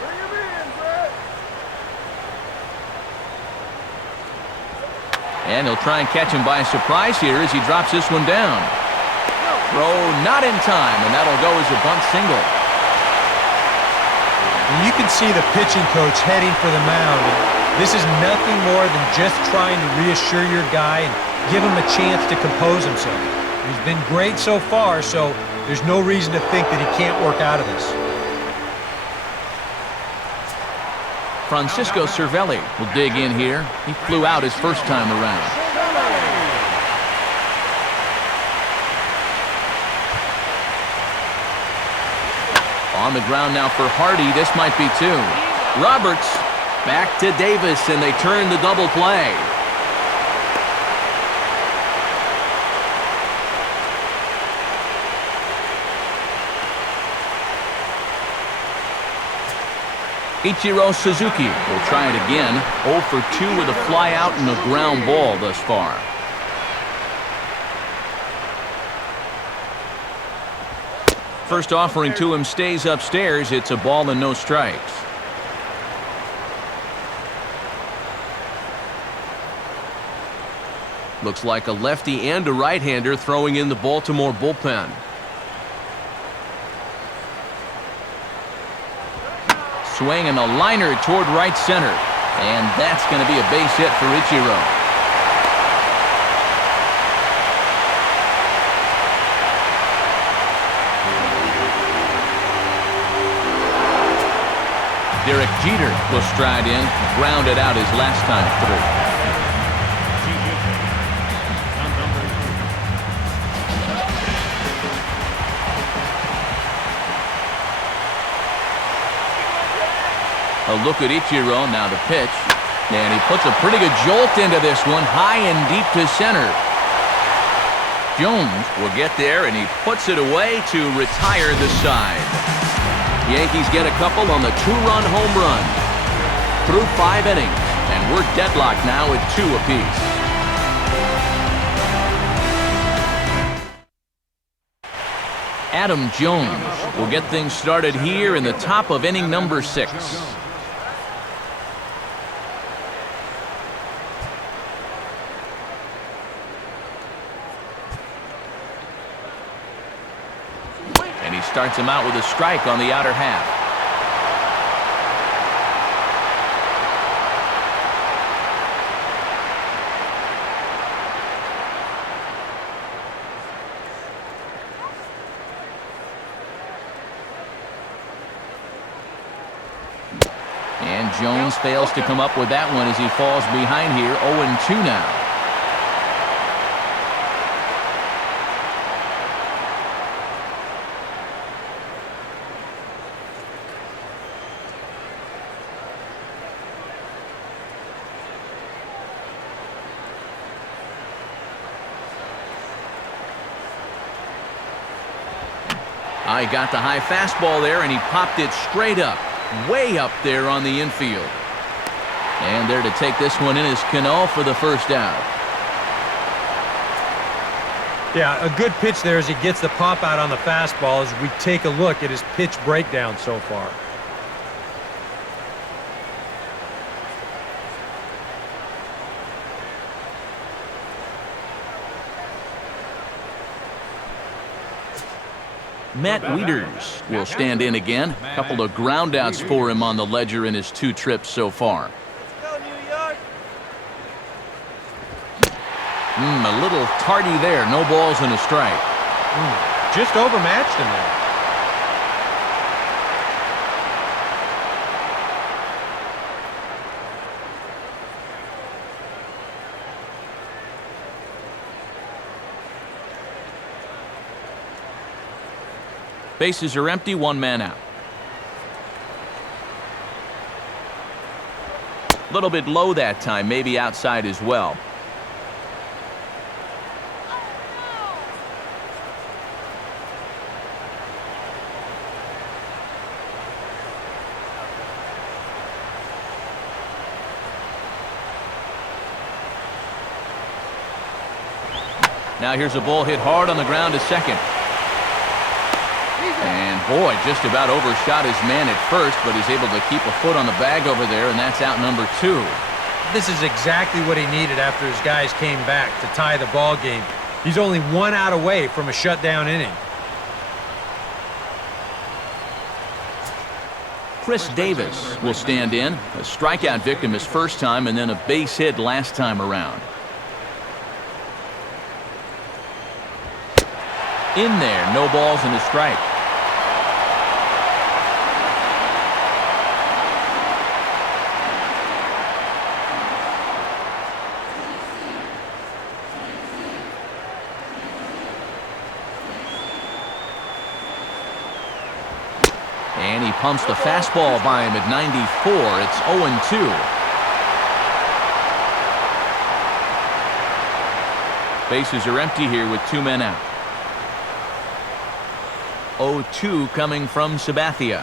Bring him in, Brett. And he'll try and catch him by surprise here as he drops this one down. Throw not in time, and that'll go as a bunt single. You can see the pitching coach heading for the mound. And this is nothing more than just trying to reassure your guy and give him a chance to compose himself. He's been great so far, so there's no reason to think that he can't work out of this. Francisco Cervelli will dig in here. He flew out his first time around. On the ground now for Hardy. This might be 2. Roberts back to Davis, and they turn the double play. Ichiro Suzuki will try it again. 0 for 2 with a fly out and a ground ball thus far. First offering to him stays upstairs. It's a ball and no strikes. Looks like a lefty and a right-hander throwing in the Baltimore bullpen. Swing and a liner toward right center. And that's going to be a base hit for Ichiro. Derek Jeter will stride in, grounded out his last time through. A look at Ichiro now to pitch. And he puts a pretty good jolt into this one, high and deep to center. Jones will get there, and he puts it away to retire the side. Yankees get a couple on the two-run home run. Through 5 innings, and we're deadlocked now at 2 apiece. Adam Jones will get things started here in the top of inning number 6. And he starts him out with a strike on the outer half. And Jones fails to come up with that one as he falls behind here, 0-2 now. I got the high fastball there, and he popped it straight up. Way up there on the infield. And there to take this one in is Cano for the first out. Yeah, a good pitch there as he gets the pop out on the fastball as we take a look at his pitch breakdown so far. Matt Wieters will stand in again. A couple of groundouts for him on the ledger in his 2 trips so far. Let's go, New York. A little tardy there. No balls and a strike. Just overmatched him there. Bases are empty, 1 man out. A little bit low that time, maybe outside as well. Now here's a ball hit hard on the ground to second. And boy, just about overshot his man at first, but he's able to keep a foot on the bag over there, and that's out number 2. This is exactly what he needed after his guys came back to tie the ball game. He's only 1 out away from a shutdown inning. Chris Davis will stand in. A strikeout victim his first time, and then a base hit last time around. In there, no balls and a strike. And he pumps the fastball by him at 94. It's 0-2. Bases are empty here with 2 men out. 0-2 coming from Sabathia.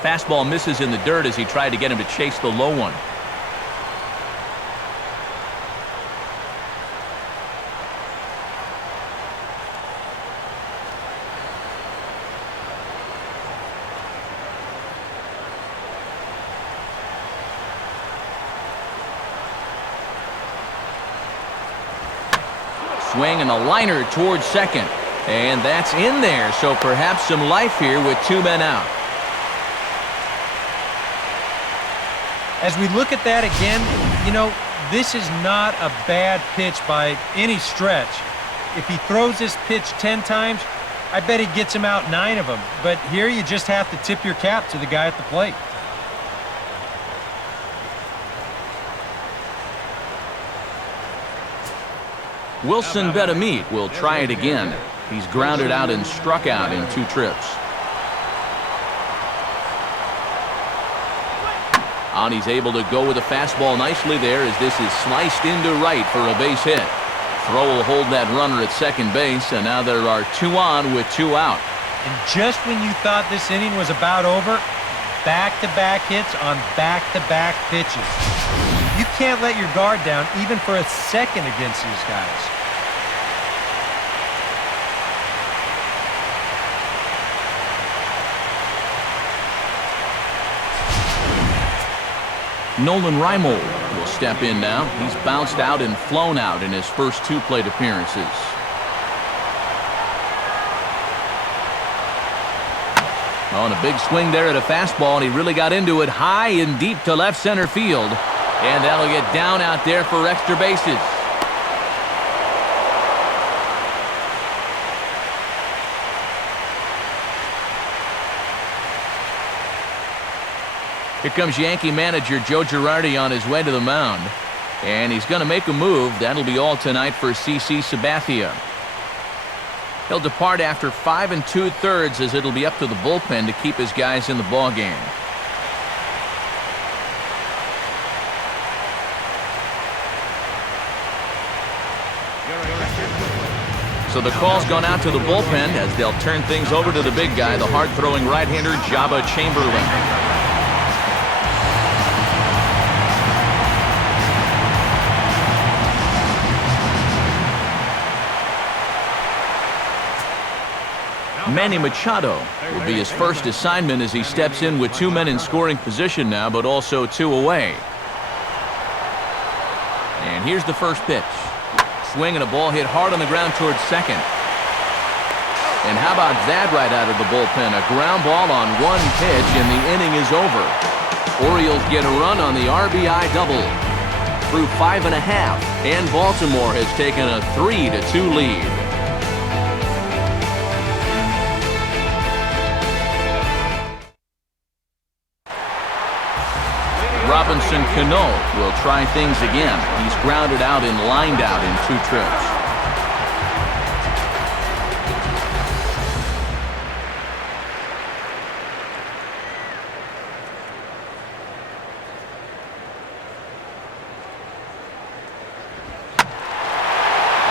Fastball misses in the dirt as he tried to get him to chase the low one. Swing and a liner towards second. And that's in there, so perhaps some life here with 2 men out. As we look at that again, you know, this is not a bad pitch by any stretch. If he throws this pitch 10 times, I bet he gets him out 9 of them. But here you just have to tip your cap to the guy at the plate. Wilson Betamit will try it again. He's grounded out and struck out in 2 trips. And he's able to go with a fastball nicely there as this is sliced into right for a base hit. Throw will hold that runner at second base, and now there are 2 on with 2 out. And just when you thought this inning was about over, back-to-back hits on back-to-back pitches. You can't let your guard down even for a second against these guys. Nolan Reimold will step in now. He's bounced out and flown out in his first 2 plate appearances. On a big swing there at a fastball, and he really got into it high and deep to left center field. And that'll get down out there for extra bases. Here comes Yankee manager Joe Girardi on his way to the mound. And he's going to make a move. That'll be all tonight for CC Sabathia. He'll depart after 5 2/3 as it'll be up to the bullpen to keep his guys in the ballgame. So the call's gone out to the bullpen as they'll turn things over to the big guy, the hard-throwing right-hander Jabba Chamberlain. Manny Machado will be his first assignment as he steps in with 2 men in scoring position now, but also 2 away. And here's the first pitch. Swing and a ball hit hard on the ground towards second. And how about that right out of the bullpen? A ground ball on 1 pitch and the inning is over. Orioles get a run on the RBI double. Through 5 1/2, and Baltimore has taken a 3-2 lead. Robinson Cano will try things again. He's grounded out and lined out in 2 trips.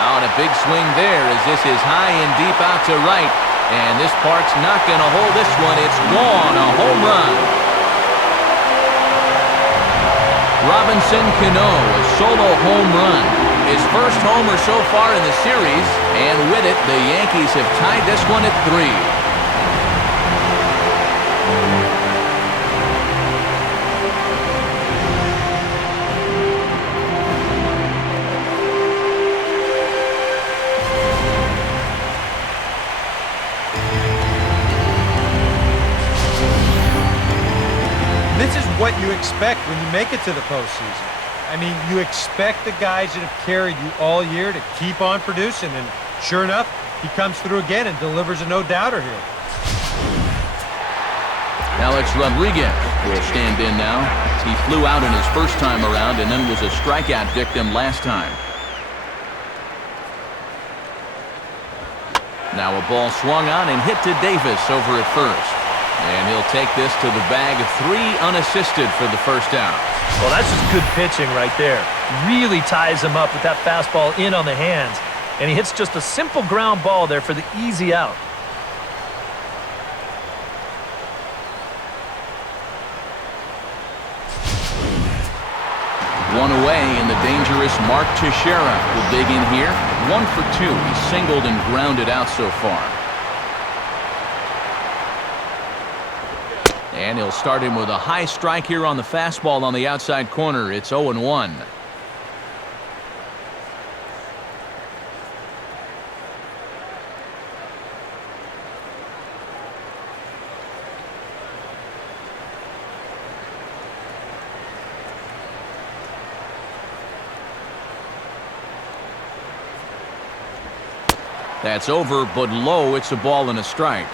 Out a big swing there as this is high and deep out to right. And this park's not going to hold this one. It's gone. A home run. Robinson Cano, a solo home run. His first homer so far in the series, and with it, the Yankees have tied this one at 3. This is what you expect when you make it to the postseason. I mean, you expect the guys that have carried you all year to keep on producing, and sure enough, he comes through again and delivers a no-doubter here. Alex Rodriguez will stand in now. He flew out in his first time around and then was a strikeout victim last time. Now a ball swung on and hit to Davis over at first. And he'll take this to the bag, 3 unassisted for the first out. Well, that's just good pitching right there. Really ties him up with that fastball in on the hands. And he hits just a simple ground ball there for the easy out. One away, and the dangerous Mark Teixeira will dig in here. 1 for 2. He's singled and grounded out so far. And he'll start him with a high strike here on the fastball on the outside corner. It's 0-1. That's over, but low. It's a ball and a strike.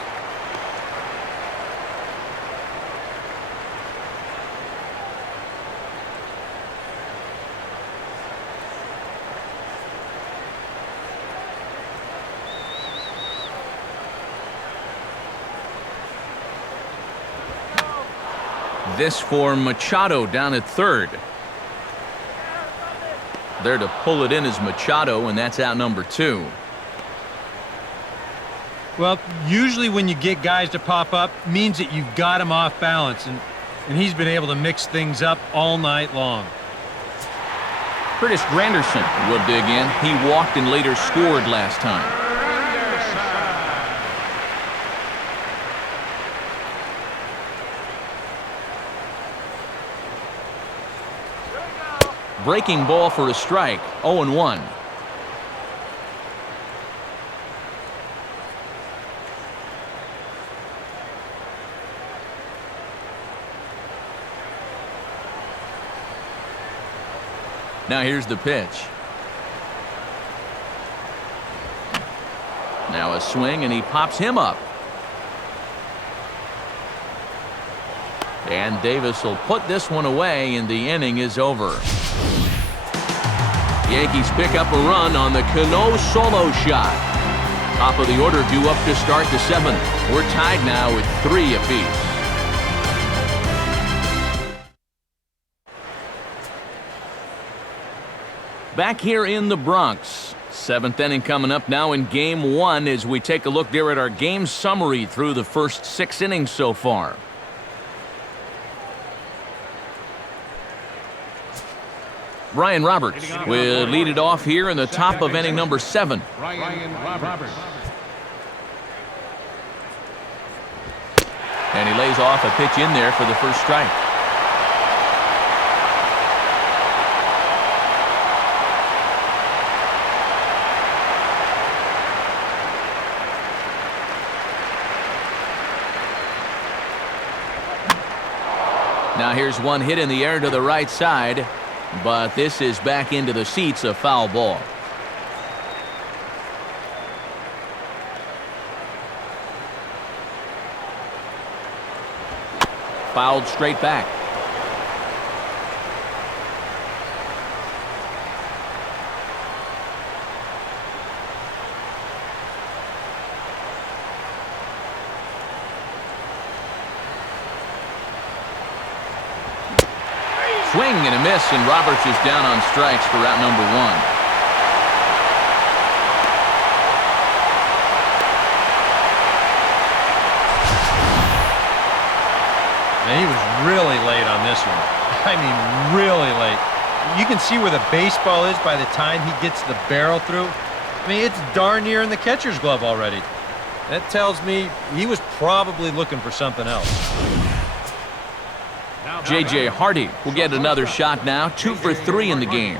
This for Machado down at third. There to pull it in is Machado, and that's out number 2. Well, usually when you get guys to pop up, means that you've got him off balance, and he's been able to mix things up all night long. Curtis Granderson will dig in. He walked and later scored last time. Breaking ball for a strike, 0-1. Now here's the pitch. Now a swing, and he pops him up. And Davis will put this one away, and the inning is over. Yankees pick up a run on the Cano solo shot. Top of the order due up to start the 7th. We're tied now with 3 apiece. Back here in the Bronx. 7th inning coming up now in Game 1 as we take a look there at our game summary through the first 6 innings so far. Brian Roberts will lead it off here in the top of inning number 7. And he lays off a pitch in there for the first strike. Now here's one hit in the air to the right side, but this is back into the seats, a foul ball. Fouled straight back. Swing and a miss, and Roberts is down on strikes for out number 1. And he was really late on this one. I mean, really late. You can see where the baseball is by the time he gets the barrel through. I mean, it's darn near in the catcher's glove already. That tells me he was probably looking for something else. J.J. Hardy will get another shot now, 2 for 3 in the game.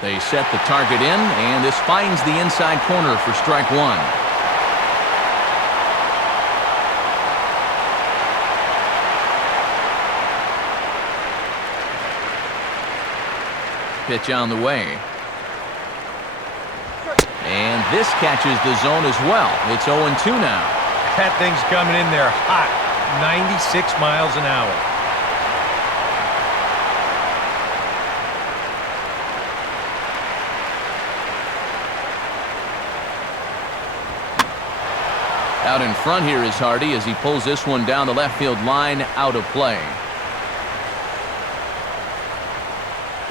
They set the target in, and this finds the inside corner for strike 1. Pitch on the way. And this catches the zone as well. It's 0-2 now. That thing's coming in there hot, 96 miles an hour. Out in front here is Hardy as he pulls this one down the left field line, out of play.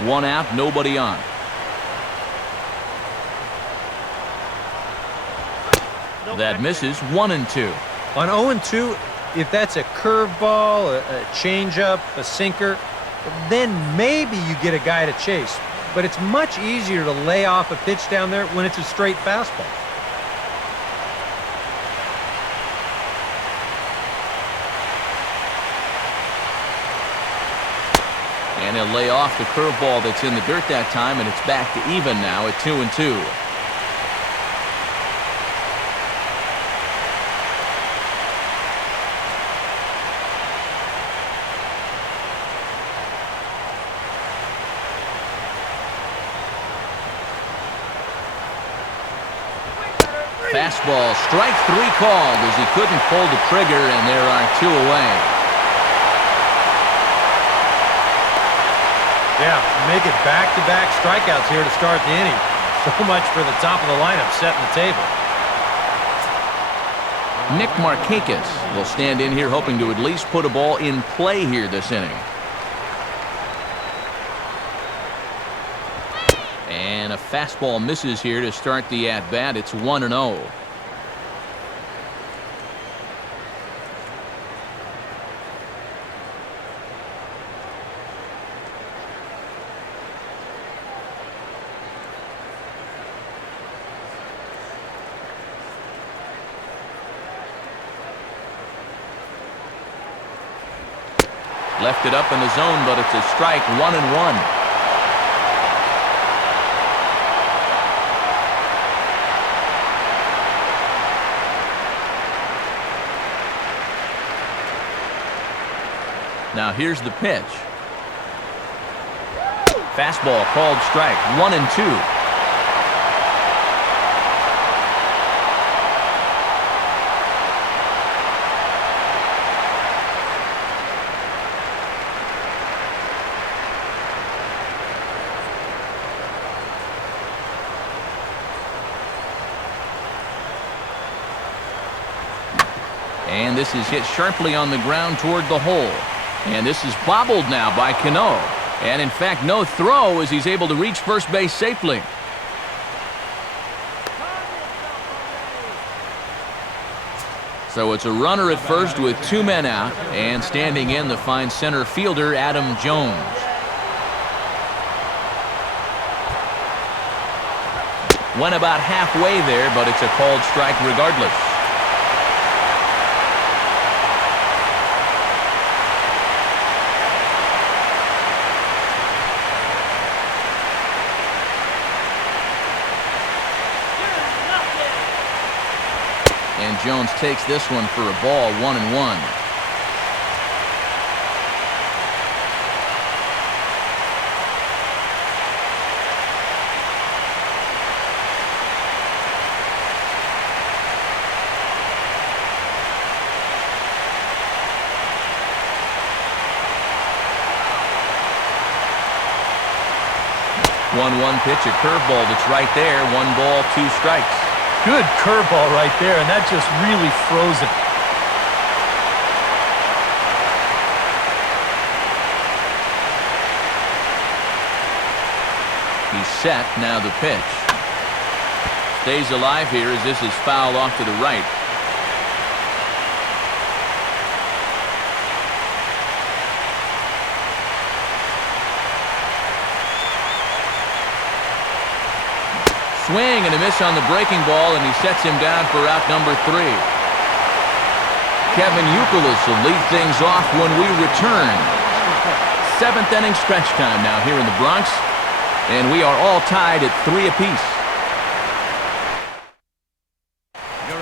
1 out, nobody on. That misses, 1-2. On 0-2, if that's a curveball, a changeup, a sinker, then maybe you get a guy to chase. But it's much easier to lay off a pitch down there when it's a straight fastball. And he'll lay off the curveball that's in the dirt that time, and it's back to even now at 2-2. Fastball, strike 3 called as he couldn't pull the trigger, and there are 2 away. Yeah, make it back-to-back strikeouts here to start the inning. So much for the top of the lineup setting the table. Nick Markakis will stand in here hoping to at least put a ball in play here this inning. And a fastball misses here to start the at-bat. It's 1-0. Left it up in the zone, but it's a strike, 1-1. Now here's the pitch. Fastball called strike, 1-2. And this is hit sharply on the ground toward the hole. And this is bobbled now by Cano. And in fact, no throw as he's able to reach first base safely. So it's a runner at first with 2 men out. And standing in the fine center fielder, Adam Jones. Went about halfway there, but it's a called strike regardless. And Jones takes this one for a ball, 1-1. One pitch, a curveball that's right there. 1 ball, 2 strikes. Good curveball right there, and that just really froze it. He's set, now the pitch. Stays alive here as this is fouled off to the right. Swing and a miss on the breaking ball, and he sets him down for out number 3. Kevin Youkilis will lead things off when we return. 7th inning stretch time now here in the Bronx, and we are all tied at 3 apiece.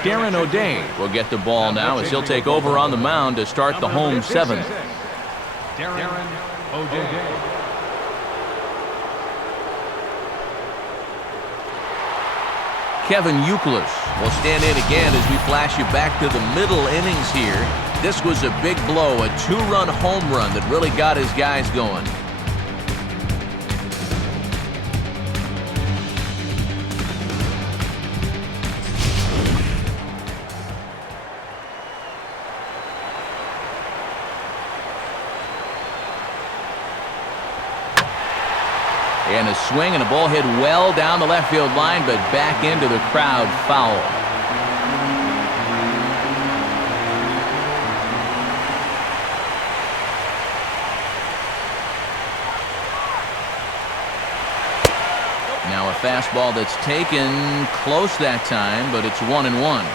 Darren O'Day will get the ball now as he'll take over on the mound to start the home 7th. Darren O'Day. Kevin Youkilis will stand in again as we flash you back to the middle innings here. This was a big blow, a 2-run home run that really got his guys going. And a swing and a ball hit well down the left field line, but back into the crowd, foul. Now a fastball that's taken close that time, but it's 1-1.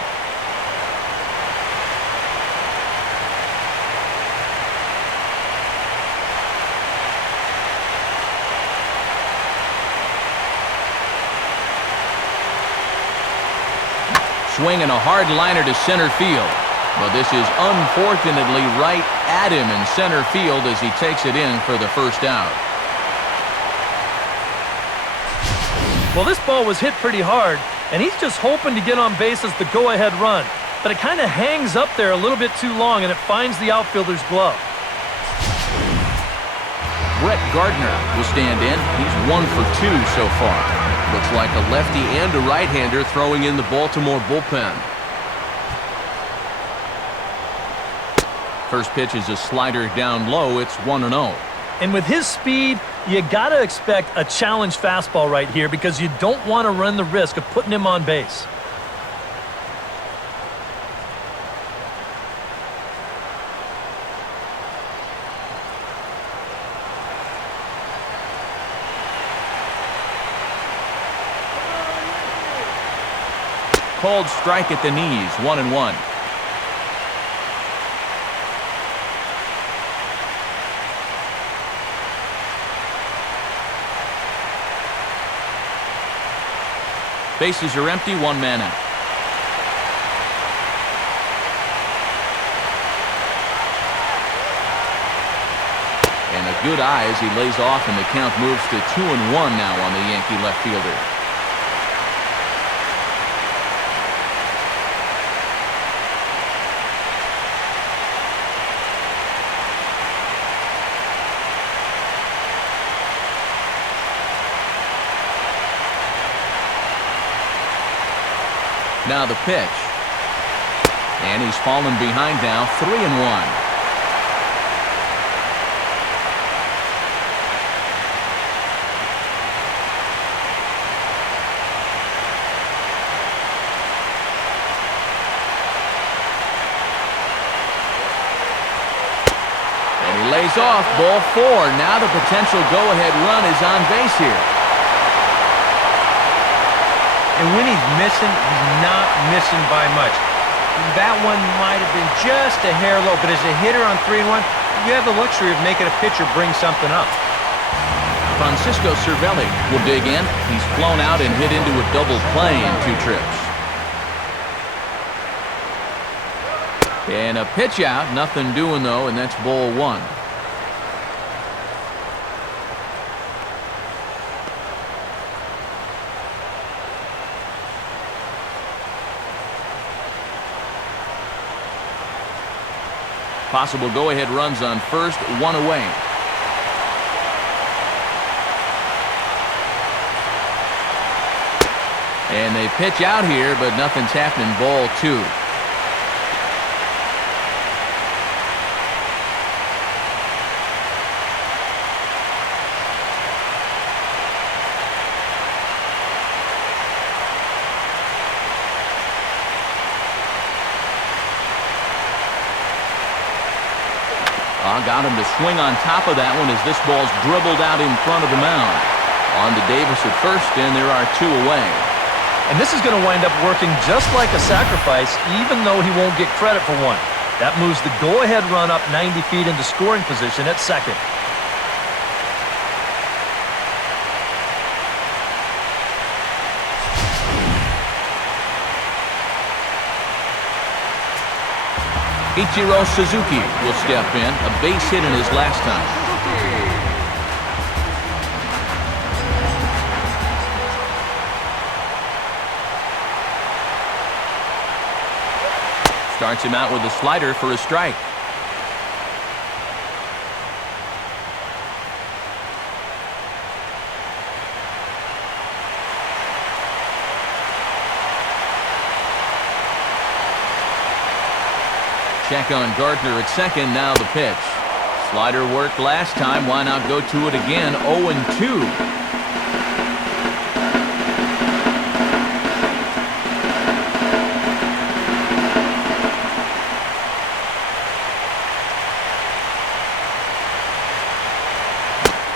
Swinging a hard liner to center field. But this is unfortunately right at him in center field as he takes it in for the first out. Well, this ball was hit pretty hard, and he's just hoping to get on base as the go-ahead run. But it kind of hangs up there a little bit too long, and it finds the outfielder's glove. Brett Gardner will stand in. He's 1 for 2 so far. Looks like a lefty and a right-hander throwing in the Baltimore bullpen. First pitch is a slider down low. It's 1-0. And with his speed, you got to expect a challenge fastball right here because you don't want to run the risk of putting him on base. Called strike at the knees, 1-1. Bases are empty, one man out. And a good eye as he lays off, and the count moves to 2-1 now on the Yankee left fielder. Now the pitch. And he's fallen behind now, 3-1. And he lays off, ball 4. Now the potential go-ahead run is on base here. And when he's missing, he's not missing by much. That one might have been just a hair low, but as a hitter on 3-1, you have the luxury of making a pitcher bring something up. Francisco Cervelli will dig in. He's flown out and hit into a double play in 2 trips. And a pitch out, nothing doing though, and that's ball 1. Possible go-ahead runs on first, 1 away. And they pitch out here, but nothing's happening. Ball 2. Got him to swing on top of that one as this ball's dribbled out in front of the mound. On to Davis at first, and there are 2 away. And this is going to wind up working just like a sacrifice, even though he won't get credit for one. That moves the go-ahead run up 90 feet into scoring position at second. Ichiro Suzuki will step in, a base hit in his last time. Starts him out with a slider for a strike. Check on Gardner at second, now the pitch. Slider worked last time, why not go to it again? 0-2.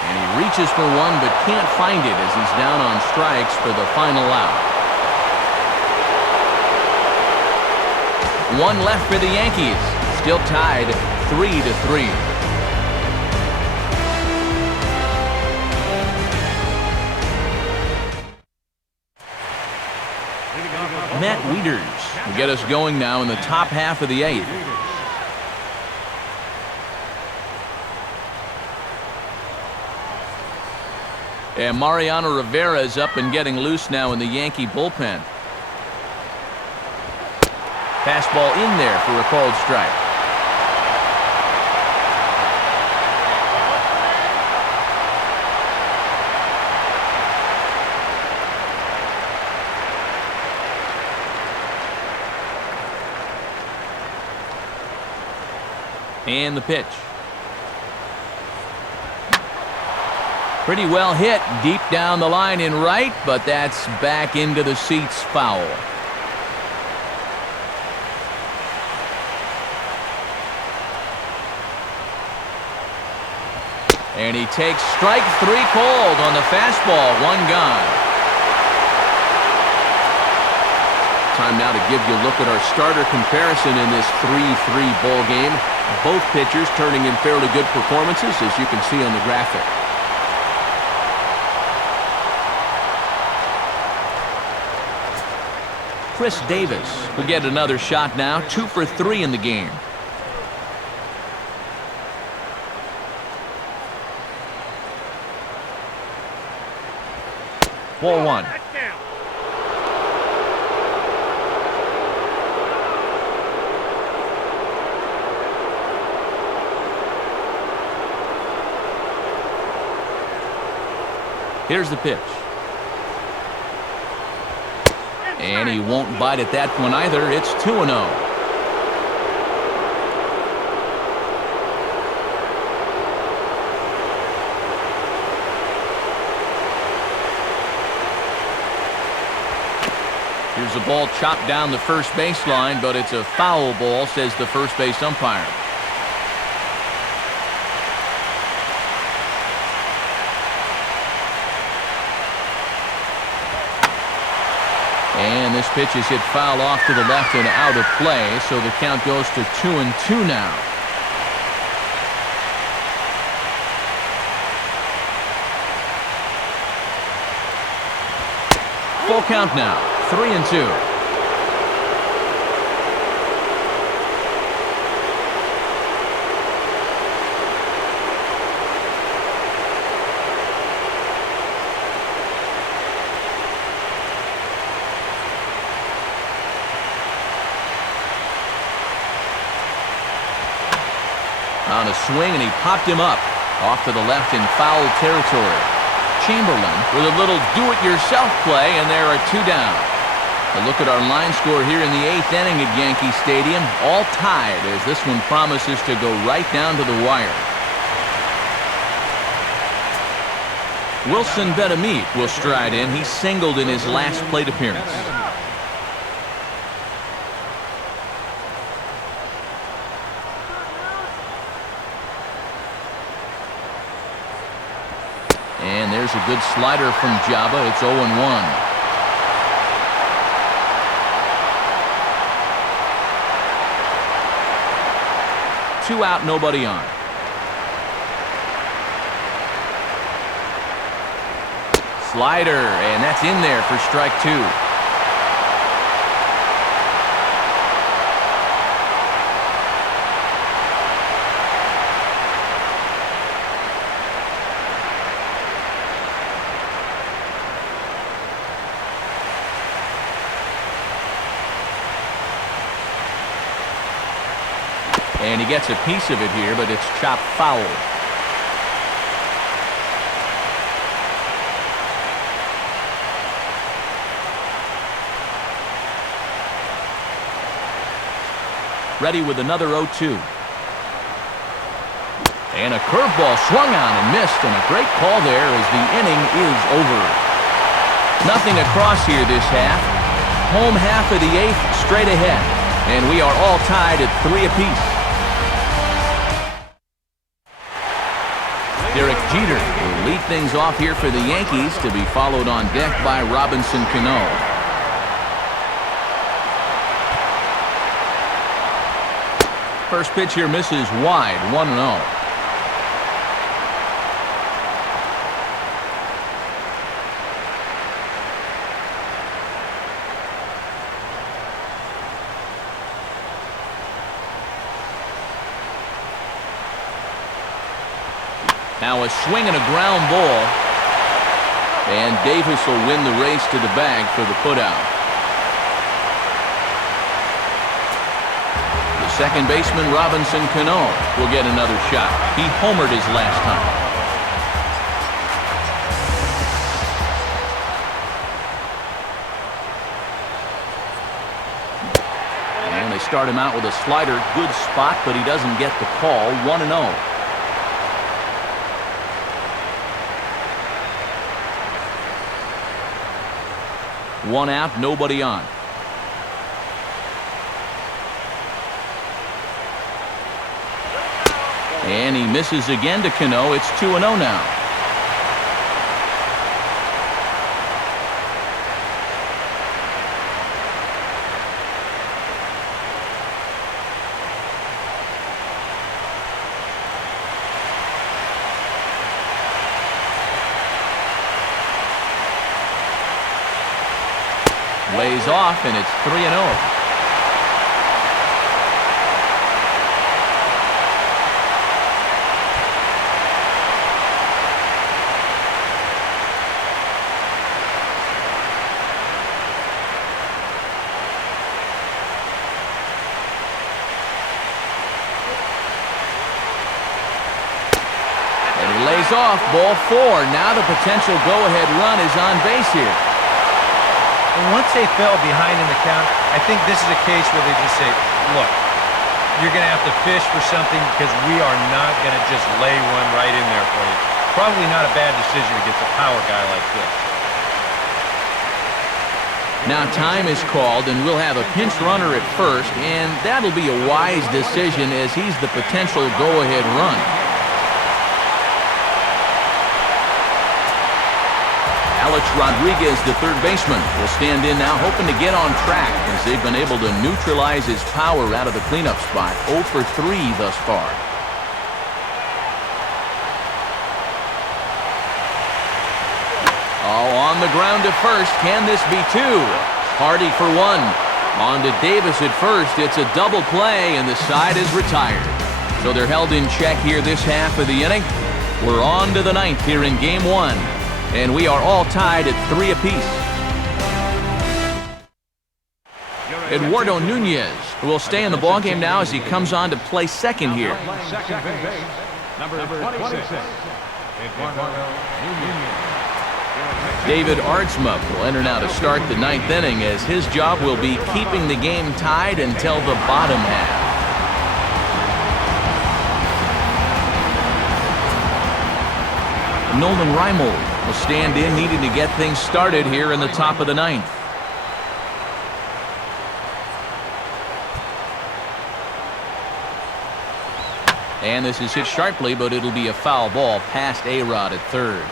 And he reaches for one but can't find it as he's down on strikes for the final out. 1 left for the Yankees. Still tied 3-3. Matt Wieters will get us going now in the top half of the 8th. And Mariano Rivera is up and getting loose now in the Yankee bullpen. Fastball in there for a called strike. And the pitch. Pretty well hit deep down the line in right, but that's back into the seats, foul. And he takes strike 3 called on the fastball, 1 gone. Time now to give you a look at our starter comparison in this 3-3 ball game. Both pitchers turning in fairly good performances, as you can see on the graphic. Chris Davis will get another shot now, 2 for 3 in the game. Ball 1. Here's the pitch. And he won't bite at that one either. It's 2-0. Here's a ball chopped down the first baseline, but it's a foul ball, says the first base umpire. And this pitch is hit foul off to the left and out of play, so the count goes to 2-2 now. Full count now, 3-2. On a swing, and he popped him up off to the left in foul territory. Chamberlain with a little do-it-yourself play, and there are 2 down. A look at our line score here in the 8th inning at Yankee Stadium. All tied as this one promises to go right down to the wire. Wilson Betemit will stride in. He singled in his last plate appearance. And there's a good slider from Jabba. It's 0-1. Two out, nobody on. Slider, and that's in there for strike 2. And he gets a piece of it here, but it's chopped foul. Ready with another 0-2. And a curveball swung on and missed, and a great call there as the inning is over. Nothing across here this half. Home half of the 8th straight ahead. And we are all tied at 3 apiece. Derek Jeter will lead things off here for the Yankees, to be followed on deck by Robinson Cano. First pitch here misses wide, 1-0. Now a swing and a ground ball. And Davis will win the race to the bag for the putout. The second baseman, Robinson Cano, will get another shot. He homered his last time. And And they start him out with a slider. Good spot, but he doesn't get the call. 1-0. One out, nobody on. And he misses again to Cano. It's 2-0 now. Lays off, and it's 3-0. And he lays off, ball 4. Now the potential go-ahead run is on base here. And once they fell behind in the count, I think this is a case where they just say, look, you're going to have to fish for something because we are not going to just lay one right in there for you. Probably not a bad decision against a power guy like this. Now time is called, and we'll have a pinch runner at first, and that'll be a wise decision as he's the potential go-ahead run. Alex Rodriguez, the third baseman, will stand in now, hoping to get on track as they've been able to neutralize his power out of the cleanup spot. 0 for 3 thus far. Oh, on the ground to first. Can this be 2? Hardy for 1. On to Davis at first. It's a double play, and the side is retired. So they're held in check here this half of the inning. We're on to the 9th here in Game 1. And we are all tied at 3 apiece. Eduardo Nunez will stay in the ballgame now as he comes on to play second here. Second base, number 26. David Aardsma will enter now to start the 9th inning as his job will be keeping the game tied until the bottom half. Nolan Reimold will stand in, needing to get things started here in the top of the 9th. And this is hit sharply, but it'll be a foul ball past A-Rod at third.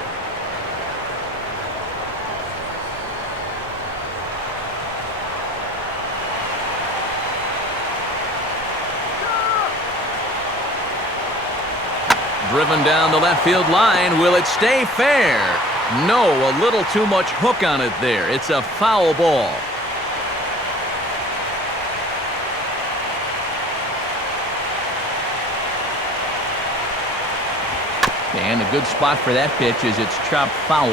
Driven down the left field line. Will it stay fair? No, a little too much hook on it there. It's a foul ball. And a good spot for that pitch as it's chopped foul.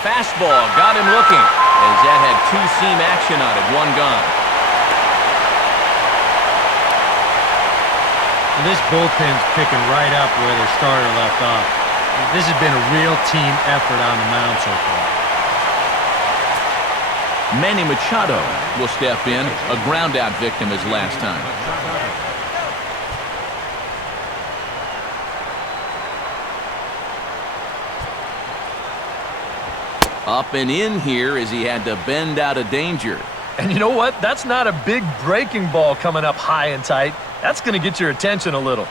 Fastball got him looking as that had 2-seam action on it. 1 gone. This bullpen's picking right up where their starter left off. This has been a real team effort on the mound so far. Manny Machado will step in, a ground-out victim his last time. Up and in here as he had to bend out of danger. And you know what? That's not a big breaking ball coming up high and tight. That's going to get your attention a little.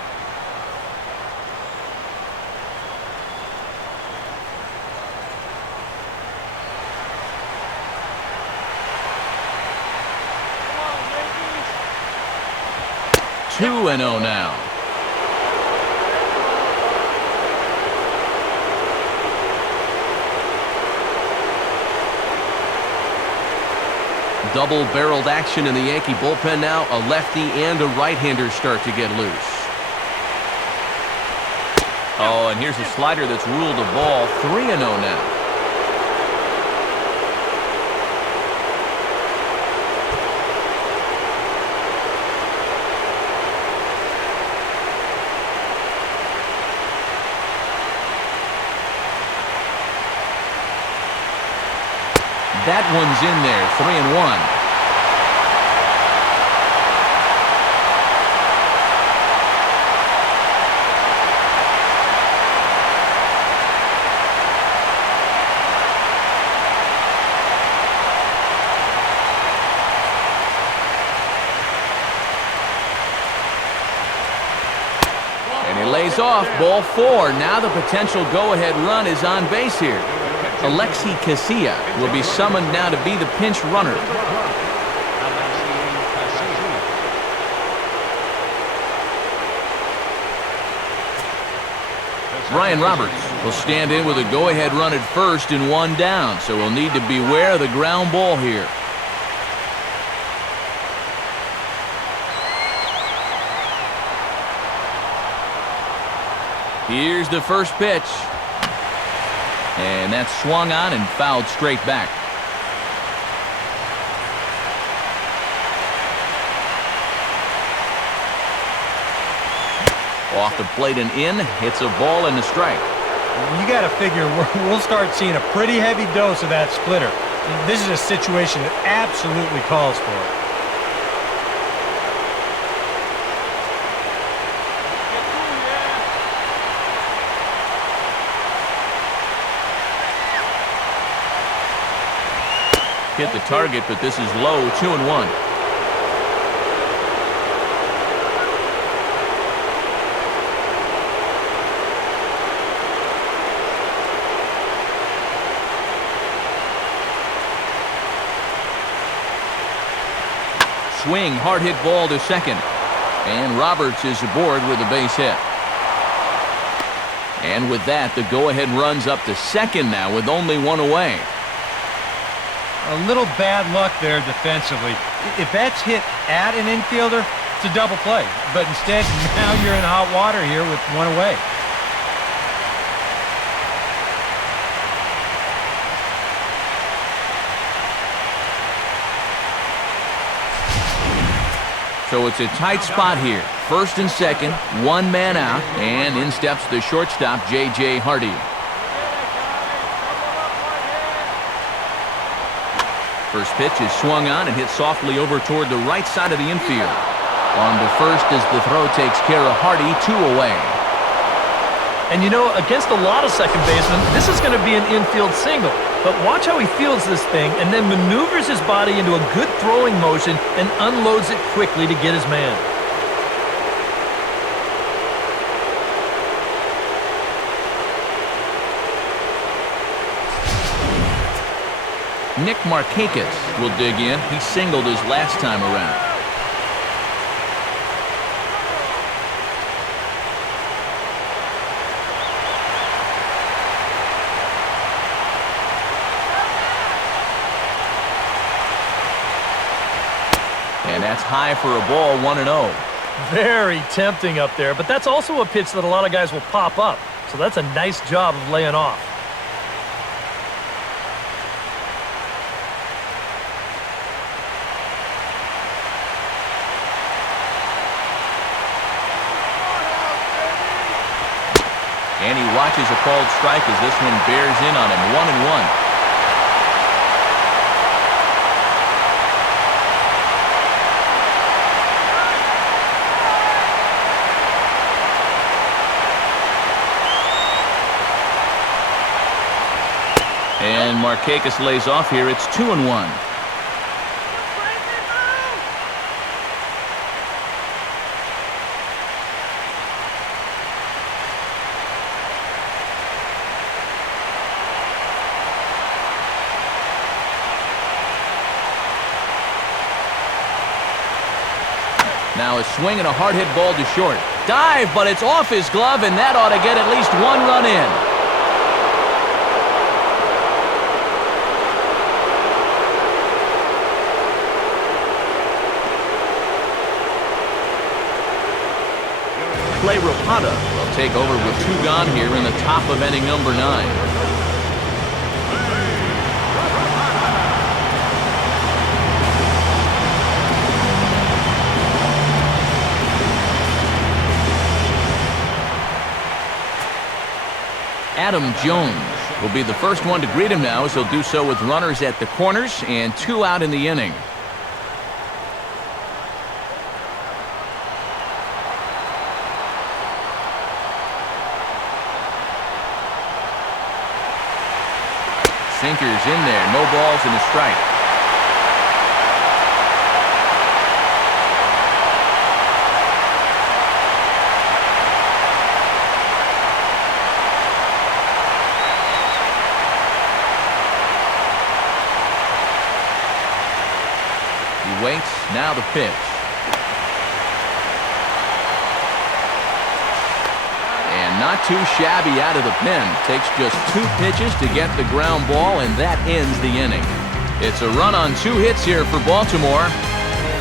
Come on, 2-0 now. Double-barreled action in the Yankee bullpen now. A lefty and a right-hander start to get loose. Oh, and here's a slider that's ruled a ball. 3-0 now. That one's in there, 3-1. Lays off, ball 4. Now the potential go-ahead run is on base here. Alexi Casilla will be summoned now to be the pinch runner. Brian Roberts will stand in with a go-ahead run at first and 1 down, so we'll need to beware of the ground ball here. Here's the first pitch. And that's swung on and fouled straight back. Off the plate and in, hits a ball and a strike. You got to figure we'll start seeing a pretty heavy dose of that splitter. This is a situation that absolutely calls for it. Hit the target, but this is low, 2-1. Swing, hard hit ball to second. And Roberts is aboard with a base hit. And with that, the go-ahead runs up to second now with only 1 away. A little bad luck there defensively. If that's hit at an infielder, it's a double play. But instead, now you're in hot water here with 1 away. So it's a tight spot here. First and second, 1 man out, and in steps the shortstop, J.J. Hardy. First pitch is swung on and hit softly over toward the right side of the infield. On to first as the throw takes care of Hardy, 2 away. And you know, against a lot of second basemen, this is going to be an infield single. But watch how he fields this thing and then maneuvers his body into a good throwing motion and unloads it quickly to get his man. Nick Markakis will dig in. He singled his last time around. And that's high for a ball, 1-0. Very tempting up there, but that's also a pitch that a lot of guys will pop up. So that's a nice job of laying off. And he watches a called strike as this one bears in on him, 1-1. And Markakis lays off here. It's 2-1. Now a swing and a hard hit ball to short. Dive, but it's off his glove, and that ought to get at least 1 run in. Clay Rapata will take over with 2 gone here in the top of inning number 9. Adam Jones will be the first one to greet him now, as he'll do so with runners at the corners and 2 out in the inning. Sinkers in there, no balls and a strike. He waits, now the pitch. And not too shabby out of the pen. Takes just 2 pitches to get the ground ball, and that ends the inning. It's a run on 2 hits here for Baltimore.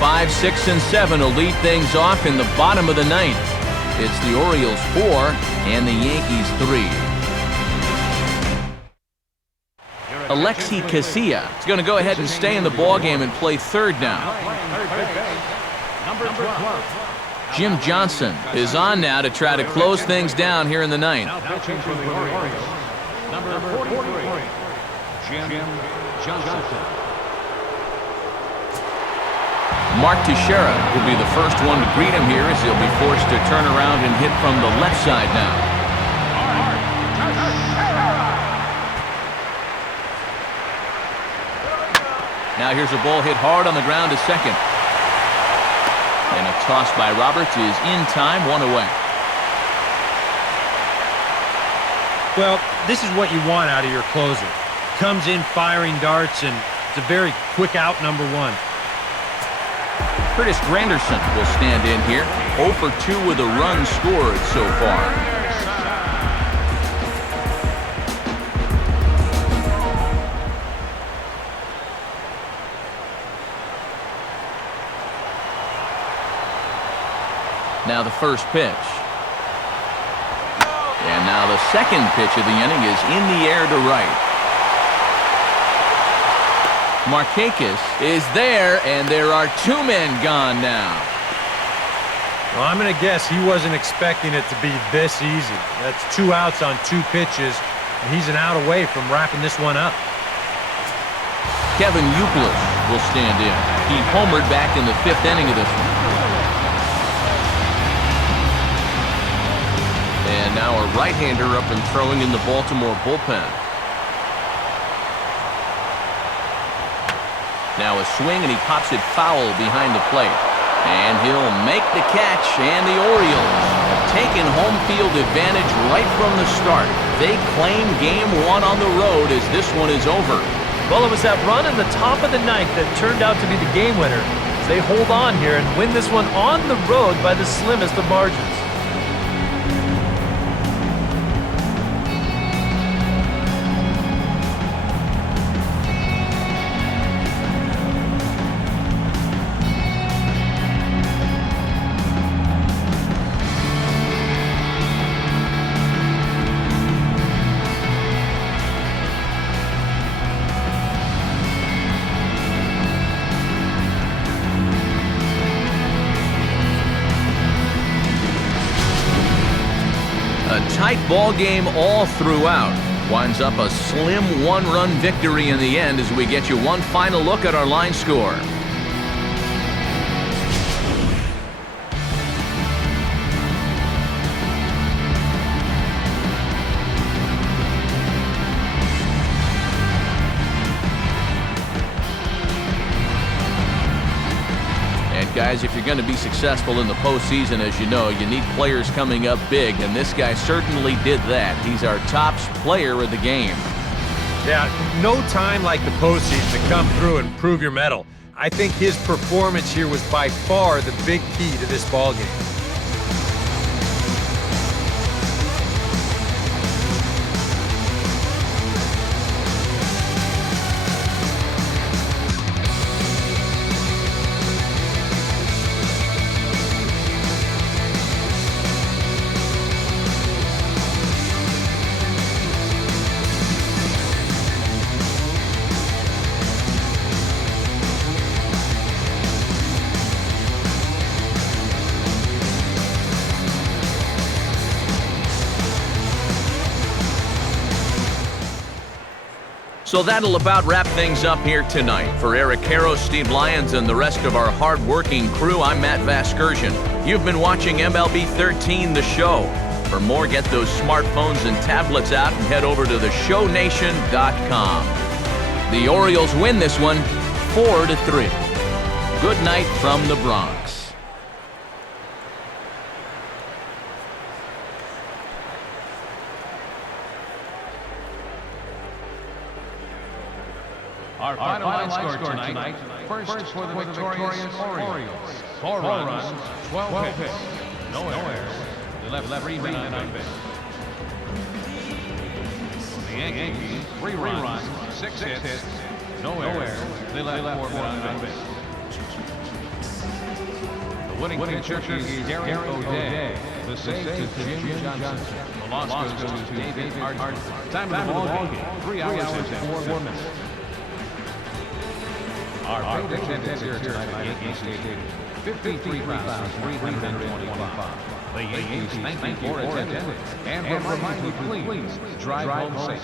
5, 6, and 7 will lead things off in the bottom of the 9th. It's the Orioles 4 and the Yankees 3. Alexi Casilla is going to go ahead and stay in the ballgame and play third now. Number 12. Jim Johnson is on now to try to close things down here in the 9th. Now pitching for the Orioles. Number 43. Jim Johnson. Mark Teixeira will be the first one to greet him here, as he'll be forced to turn around and hit from the left side now. Now here's a ball hit hard on the ground to second. And a toss by Roberts is in time, 1 away. Well, this is what you want out of your closer. Comes in firing darts, and it's a very quick out number 1. Curtis Granderson will stand in here. 0 for 2 with a run scored so far. Now the first pitch. And now the second pitch of the inning is in the air to right. Markakis is there, and there are 2 men gone now. Well, I'm going to guess he wasn't expecting it to be this easy. That's 2 outs on 2 pitches, and he's an out away from wrapping this one up. Kevin Youkilis will stand in. He homered back in the 5th inning of this one. And now a right-hander up and throwing in the Baltimore bullpen. Now a swing, and he pops it foul behind the plate. And he'll make the catch, and the Orioles have taken home field advantage right from the start. They claim game 1 on the road as this one is over. Well, it was that run in the top of the 9th that turned out to be the game winner. They hold on here and win this one on the road by the slimmest of margins. Tight ball game all throughout. Winds up a slim 1-run victory in the end as we get you one final look at our line score. Guys, if you're going to be successful in the postseason, as you know, you need players coming up big, and this guy certainly did that. He's our top player of the game. Yeah, no time like the postseason to come through and prove your mettle. I think his performance here was by far the big key to this ballgame. So that'll about wrap things up here tonight. For Eric Harrow, Steve Lyons, and the rest of our hard-working crew, I'm Matt Vasgersian. You've been watching MLB 13, The Show. For more, get those smartphones and tablets out and head over to theshownation.com. The Orioles win this one 4-3. Good night from the Bronx. Our final line score tonight. First for the victorious Orioles. 4 runs, 12 hits, no errors. They left 3 men on base. The Yankees, 3 runs, 6 hits, no errors. They left 4 men on base. The winning pitcher is Darren O'Day. The save to Jim Johnson. The loss goes to David Arden. Time of the ball game, 3 hours and 4 minutes. Our field attendance here tonight at Yankee Stadium, 53,325. The Yankees thank you for attending and remind you, please drive home safe.